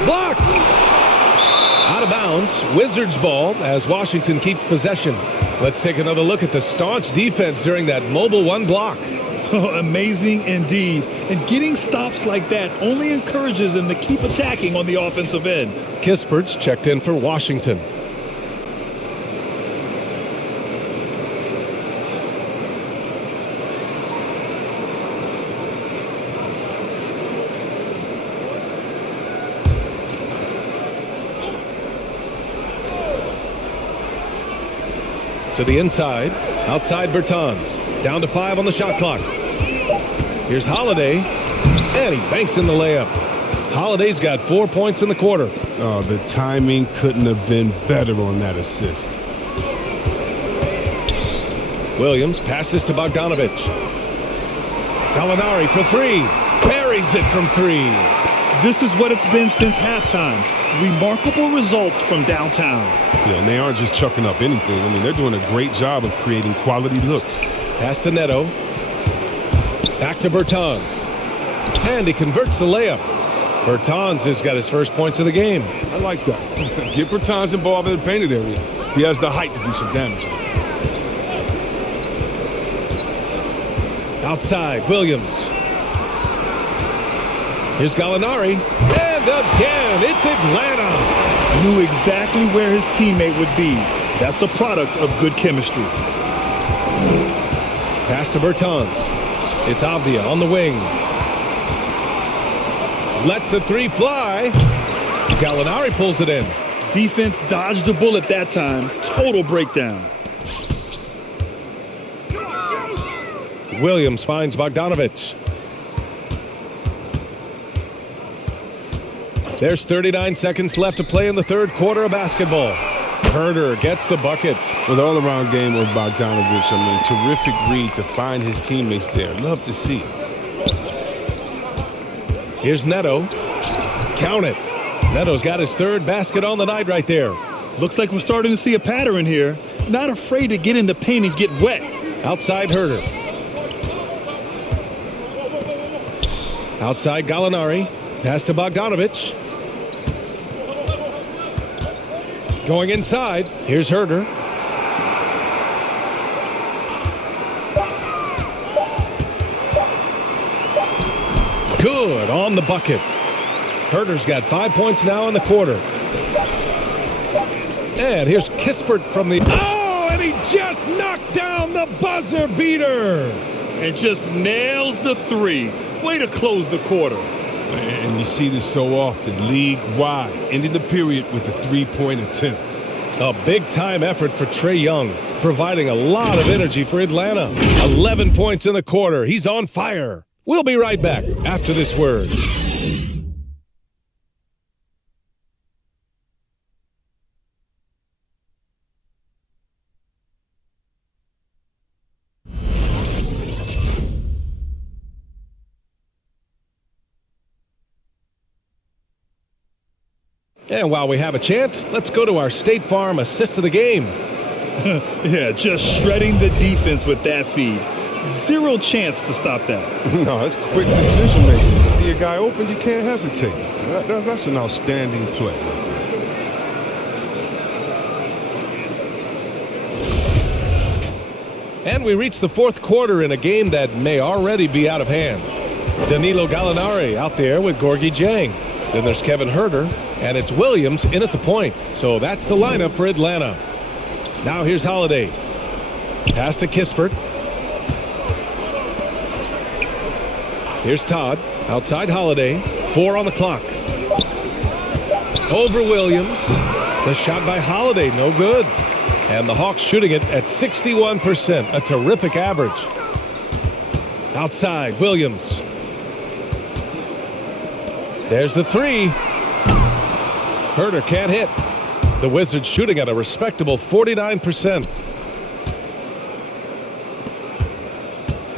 Blocked. Out of bounds. Wizards ball as Washington keeps possession. Let's take another look at the staunch defense during that mobile 1 block. Oh, amazing indeed. And getting stops like that only encourages them to keep attacking on the offensive end. Kispert's checked in for Washington. To the inside. Outside Bertans. Down to 5 on the shot clock. Here's Holiday, and he banks in the layup. Holiday's got 4 points in the quarter. Oh, the timing couldn't have been better on that assist. Williams passes to Bogdanovich. Gallinari for three. Buries it from three. This is what it's been since halftime. Remarkable results from downtown. Yeah, and they aren't just chucking up anything. I mean, they're doing a great job of creating quality looks. Pass to Neto. Back to Bertans. And he converts the layup. Bertans has got his first points of the game. I like that. Get Bertans involved in the painted area. He has the height to do some damage. Outside, Williams. Here's Gallinari. And again, it's Atlanta. Knew exactly where his teammate would be. That's a product of good chemistry. Pass to Bertans. It's Avdia on the wing. Lets the three fly. Gallinari pulls it in. Defense dodged a bullet that time. Total breakdown. Williams finds Bogdanovich. There's 39 seconds left to play in the third quarter of basketball. Herder gets the bucket. With all-around game with Bogdanovich, I mean, terrific read to find his teammates there. Love to see it. Here's Neto. Count it. Neto's got his third basket on the night right there. Looks like we're starting to see a pattern here. Not afraid to get in the paint and get wet. Outside Herder. Outside Gallinari. Pass to Bogdanovich. Going inside. Here's Herder. Good on the bucket. Herder's got 5 points now in the quarter. And here's Kispert from the... Oh, and he just knocked down the buzzer beater. And just nails the three. Way to close the quarter. And you see this so often, league-wide, ending the period with a three-point attempt. A big-time effort for Trae Young, providing a lot of energy for Atlanta. 11 points in the quarter. He's on fire. We'll be right back after this word. And while we have a chance, let's go to our State Farm assist of the game. Yeah, just shredding the defense with that feed. Zero chance to stop that. No, that's quick decision making. You see a guy open, you can't hesitate. That's an outstanding play. And we reach the fourth quarter in a game that may already be out of hand. Danilo Gallinari out there with Gorgie Jang. Then there's Kevin Herder, and it's Williams in at the point. So that's the lineup for Atlanta. Now here's Holiday. Pass to Kispert. Here's Todd. Outside Holiday. 4 on the clock. Over Williams. The shot by Holiday, no good. And the Hawks shooting it at 61%, a terrific average. Outside, Williams. There's the three. Herder can't hit. The Wizards shooting at a respectable 49%.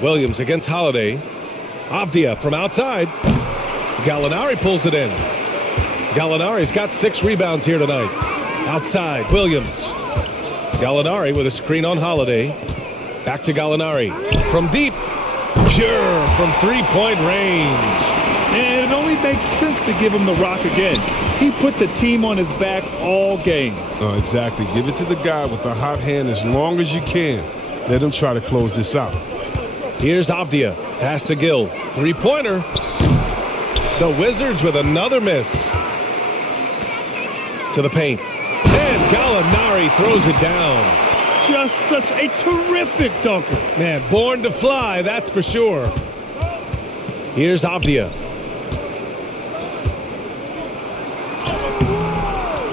Williams against Holiday. Avdia from outside. Gallinari pulls it in. Gallinari's got 6 rebounds here tonight. Outside, Williams. Gallinari with a screen on Holiday. Back to Gallinari. From deep. Pure from three-point range. And it only makes sense to give him the rock again. He put the team on his back all game. Oh, exactly. Give it to the guy with the hot hand as long as you can. Let him try to close this out. Here's Avdia. Pass to Gill. Three-pointer. The Wizards with another miss. To the paint. And Gallinari throws it down. Just such a terrific dunker. Man, born to fly, that's for sure. Here's Avdia.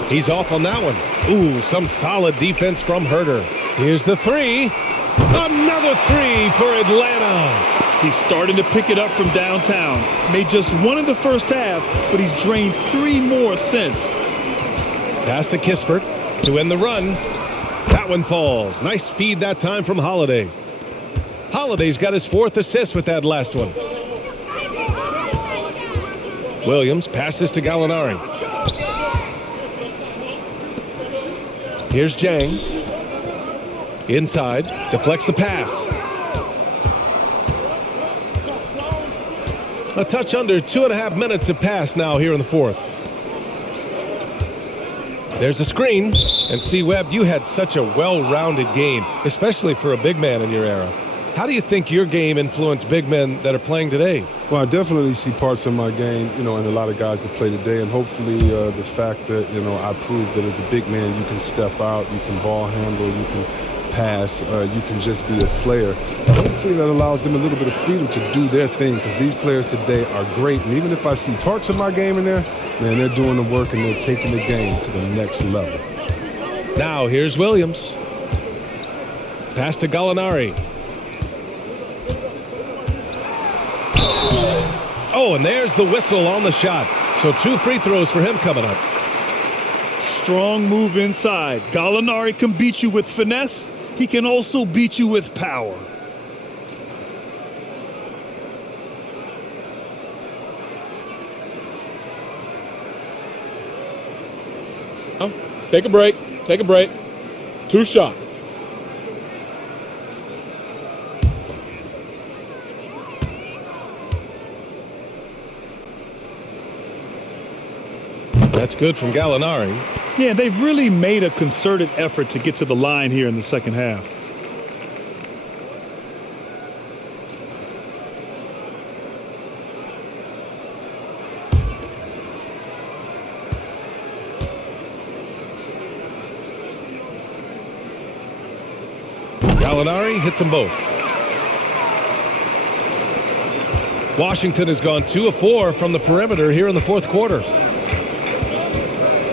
He's off on that one. Ooh, some solid defense from Herder. Here's the three. Another three for Atlanta. He's starting to pick it up from downtown. Made just one in the first half, but he's drained 3 more since. Pass to Kispert to end the run. That one falls. Nice feed that time from Holiday. Holiday's got his 4th assist with that last one. Williams passes to Gallinari. Here's Jang. Inside, deflects the pass. A touch under 2.5 minutes have passed now here in the 4th. There's a screen. And see, Webb, you had such a well-rounded game, especially for a big man in your era. How do you think your game influenced big men that are playing today? Well, I definitely see parts of my game, in a lot of guys that play today, and hopefully the fact that, I proved that as a big man, you can step out, you can ball handle, you can pass, you can just be a player. Hopefully that allows them a little bit of freedom to do their thing, because these players today are great. And even if I see parts of my game in there, man, they're doing the work and they're taking the game to the next level. Now here's Williams. Pass to Gallinari. Oh, and there's the whistle on the shot. So 2 free throws for him coming up. Strong move inside. Gallinari can beat you with finesse. He can also beat you with power. Take a break. Take a break. 2 shots. That's good from Gallinari. Yeah, they've really made a concerted effort to get to the line here in the second half. Gallinari hits them both. Washington has gone 2 of 4 from the perimeter here in the 4th quarter.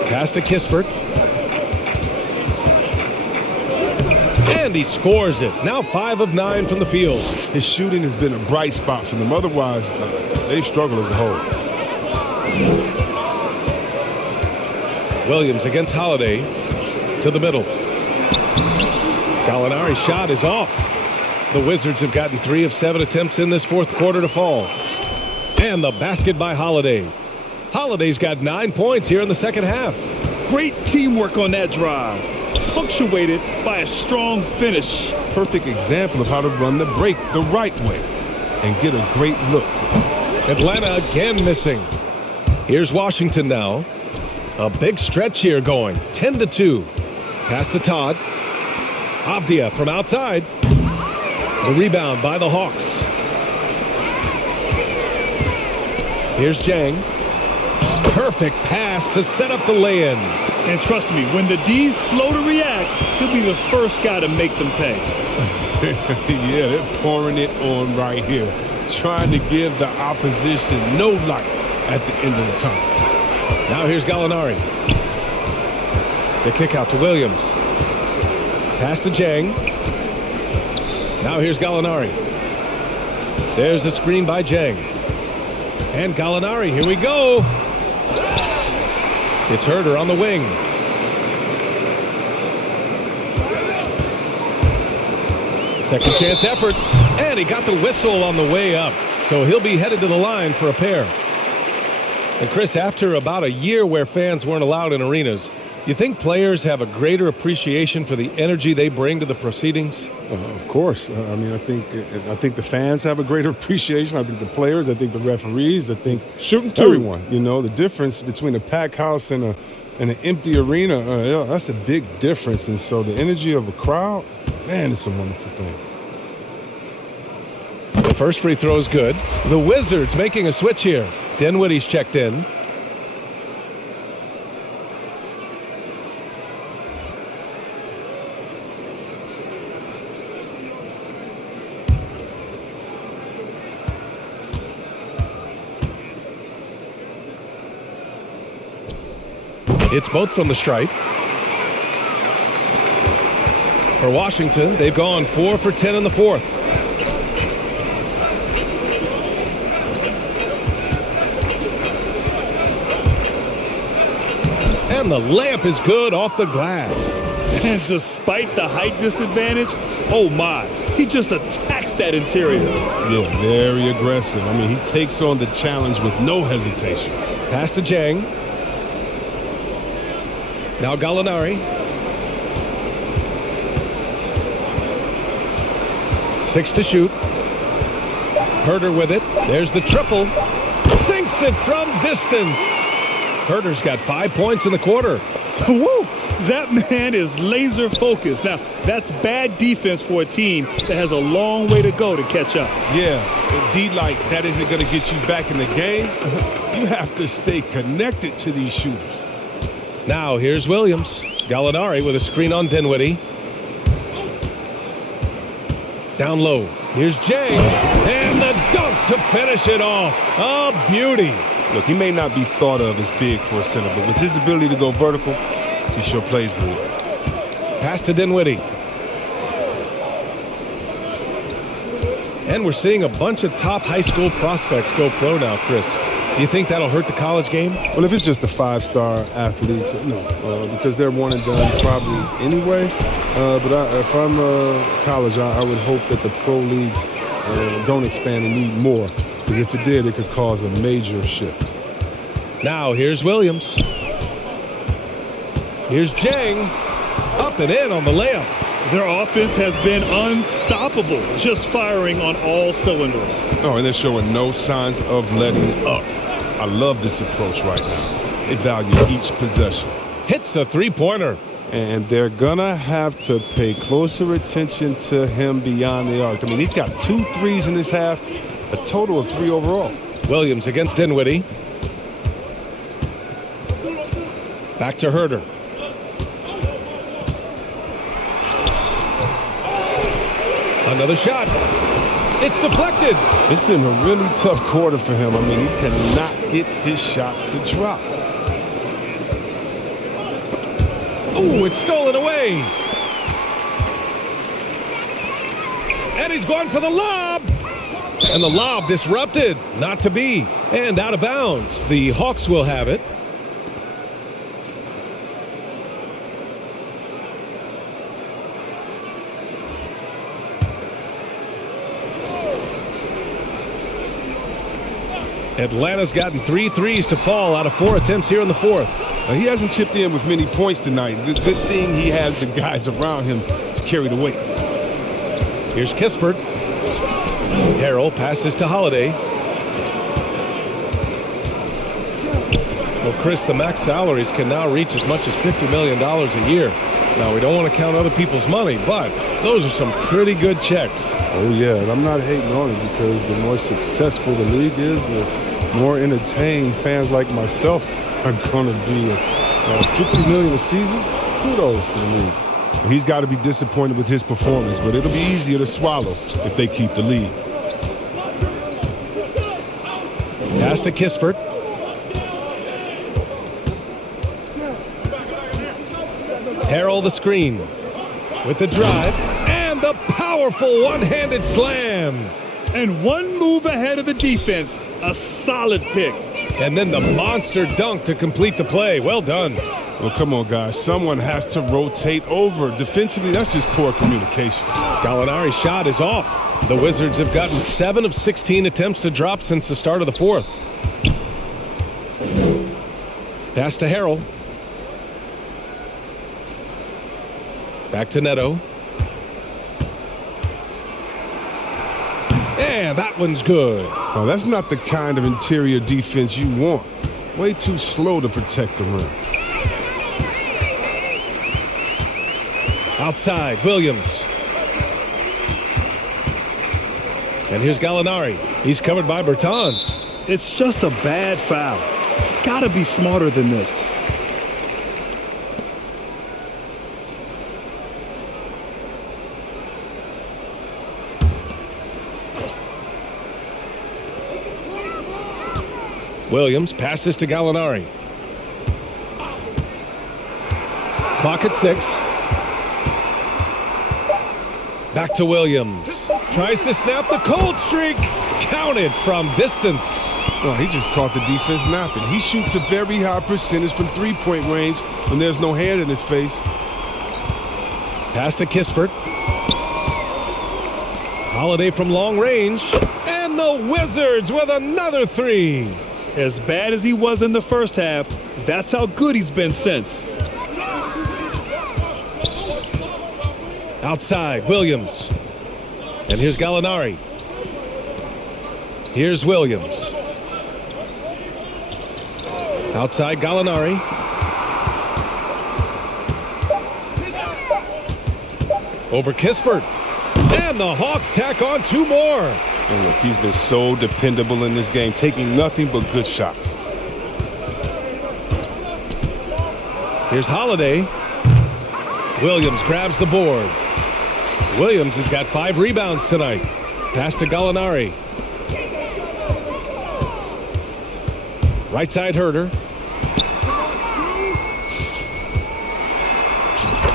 Pass to Kispert. And he scores it. Now 5 of 9 from the field. His shooting has been a bright spot for them. Otherwise, they've struggled as a whole. Williams against Holiday to the middle. Gallinari's shot is off. The Wizards have gotten 3 of 7 attempts in this 4th quarter to fall. And the basket by Holiday. Holiday's got 9 points here in the second half. Great teamwork on that drive. Punctuated by a strong finish. Perfect example of how to run the break the right way and get a great look. Atlanta again missing. Here's Washington now. A big stretch here going. 10-2. Pass to Todd. Avdia from outside. The rebound by the Hawks. Here's Jang. Perfect pass to set up the lay-in. And trust me, when the D's slow to react, he'll be the first guy to make them pay. Yeah, they're pouring it on right here. Trying to give the opposition no light at the end of the tunnel. Now here's Gallinari. The kick out to Williams. Pass to Jang. Now here's Gallinari. There's a screen by Jang. And Gallinari, here we go. It's Herter on the wing. Second chance effort. And he got the whistle on the way up. So he'll be headed to the line for a pair. And Chris, after about a year where fans weren't allowed in arenas, you think players have a greater appreciation for the energy they bring to the proceedings? Of course. I think the fans have a greater appreciation. I think the players, I think the referees, I think shooting too. Everyone. The difference between a packed house and an empty arena, that's a big difference. And so the energy of a crowd, man, it's a wonderful thing. The first free throw is good. The Wizards making a switch here. Dinwiddie's checked in. It's both from the stripe. For Washington, they've gone 4 for 10 in the 4th. And the layup is good off the glass. And despite the height disadvantage, oh my, he just attacks that interior. Yeah, very aggressive. I mean, he takes on the challenge with no hesitation. Pass to Jang. Now Gallinari. 6 to shoot. Herder with it. There's the triple. Sinks it from distance. Herder's got 5 points in the quarter. Woo! That man is laser focused. Now, that's bad defense for a team that has a long way to go to catch up. Yeah, D-like, that isn't going to get you back in the game. You have to stay connected to these shooters. Now here's Williams. Gallinari with a screen on Dinwiddie. Down low. Here's Jang. And the dunk to finish it off. A beauty. Look, he may not be thought of as big for a center, but with his ability to go vertical, he sure plays good. Pass to Dinwiddie. And we're seeing a bunch of top high school prospects go pro now, Chris. Do you think that'll hurt the college game? Well, if it's just the 5-star athletes, no, because they're one and done probably anyway. But if I'm college, I would hope that the pro leagues don't expand and need more, because if it did, it could cause a major shift. Now here's Williams. Here's Jang. Up and in on the layup. Their offense has been unstoppable, just firing on all cylinders. Oh, and they're showing no signs of letting up. I love this approach right now. They value each possession. Hits a three-pointer. And they're going to have to pay closer attention to him beyond the arc. I mean, he's got 2 threes in this half, a total of 3 overall. Williams against Dinwiddie. Back to Herder. Another shot. It's deflected. It's been a really tough quarter for him. I mean, he cannot get his shots to drop. Oh, it's stolen away. And he's going for the lob. And the lob disrupted. Not to be. And out of bounds. The Hawks will have it. Atlanta's gotten 3 threes to fall out of 4 attempts here in the fourth. He hasn't chipped in with many points tonight. Good thing he has the guys around him to carry the weight. Here's Kispert. Harrell passes to Holiday. Well, Chris, the max salaries can now reach as much as $50 million a year. Now, we don't want to count other people's money, but those are some pretty good checks. Oh, yeah, and I'm not hating on it, because the more successful the league is, the more entertained fans like myself are going to be. $50 million a season, kudos to the league. He's got to be disappointed with his performance, but it'll be easier to swallow if they keep the lead. Pass to Kispert. Harrell the screen with the drive and the powerful one-handed slam. And one move ahead of the defense, a solid pick. And then the monster dunk to complete the play. Well done. Well, come on, guys. Someone has to rotate over. Defensively, that's just poor communication. Gallinari's shot is off. The Wizards have gotten 7 of 16 attempts to drop since the start of the fourth. Pass to Harrell. Back to Neto. And that one's good. Oh, that's not the kind of interior defense you want. Way too slow to protect the rim. Outside, Williams. And here's Gallinari. He's covered by Bertans. It's just a bad foul. Gotta be smarter than this. Williams passes to Gallinari. Clock at 6. Back to Williams. Tries to snap the cold streak. Counted from distance. Oh, he just caught the defense napping. He shoots a very high percentage from three-point range when there's no hand in his face. Pass to Kispert. Holiday from long range. And the Wizards with another three. As bad as he was in the first half, that's how good he's been since. Outside, Williams. And here's Gallinari. Here's Williams. Outside, Gallinari. Over Kispert. And the Hawks tack on two more. And look, he's been so dependable in this game, taking nothing but good shots. Here's Holiday. Williams grabs the board. Williams has got 5 rebounds tonight. Pass to Gallinari. Right side Herter.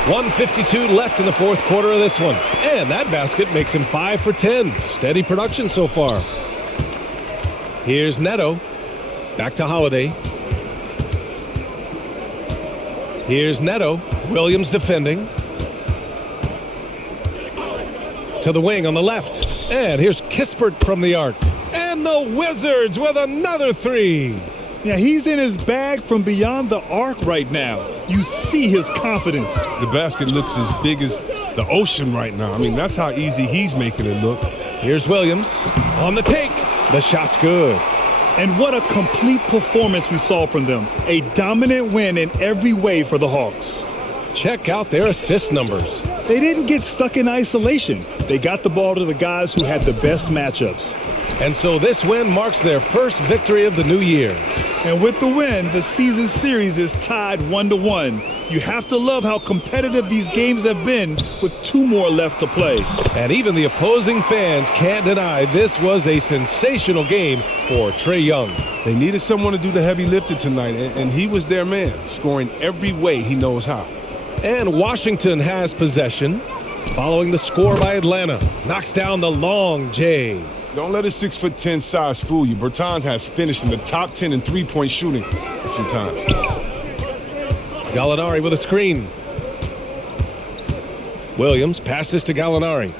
1:52 left in the fourth quarter of this one. And that basket makes him 5 for 10. Steady production so far. Here's Neto. Back to Holiday. Here's Neto. Williams defending. To the wing on the left. And here's Kispert from the arc. And the Wizards with another three. Yeah, he's in his bag from beyond the arc right now. You see his confidence. The basket looks as big as the ocean right now. I mean, that's how easy he's making it look. Here's Williams on the take. The shot's good. And what a complete performance we saw from them. A dominant win in every way for the Hawks. Check out their assist numbers. They didn't get stuck in isolation. They got the ball to the guys who had the best matchups. And so this win marks their first victory of the new year. And with the win, the season series is tied 1-1. You have to love how competitive these games have been with 2 more left to play. And even the opposing fans can't deny this was a sensational game for Trae Young. They needed someone to do the heavy lifting tonight, and he was their man, scoring every way he knows how. And Washington has possession. Following the score by Atlanta. Knocks down the long J. Don't let his 6'10" size fool you. Bertans has finished in the top 10 in three-point shooting a few times. Gallinari with a screen. Williams passes to Gallinari.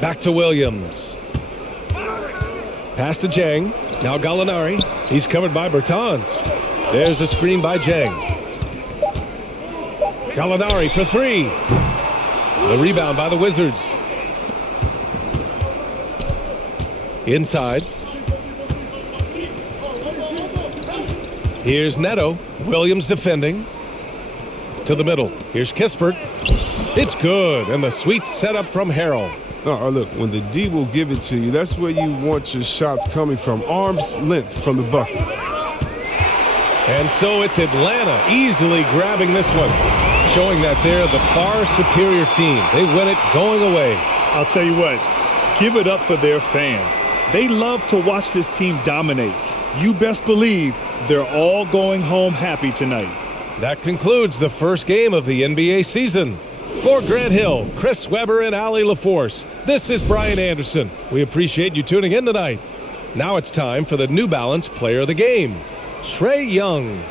Back to Williams. Pass to Jang. Now Gallinari. He's covered by Bertans. There's a screen by Jang. Gallinari for 3. The rebound by the Wizards. Inside. Here's Neto. Williams defending. To the middle. Here's Kispert. It's good. And the sweet setup from Harrell. Oh, look, when the D will give it to you, that's where you want your shots coming from. Arm's length from the bucket. And so it's Atlanta easily grabbing this one, showing that they're the far superior team. They win it going away. I'll tell you what, give it up for their fans. They love to watch this team dominate. You best believe they're all going home happy tonight. That concludes the first game of the NBA season. For Grant Hill, Chris Webber, and Allie LaForce, this is Brian Anderson. We appreciate you tuning in tonight. Now it's time for the New Balance Player of the Game, Trae Young.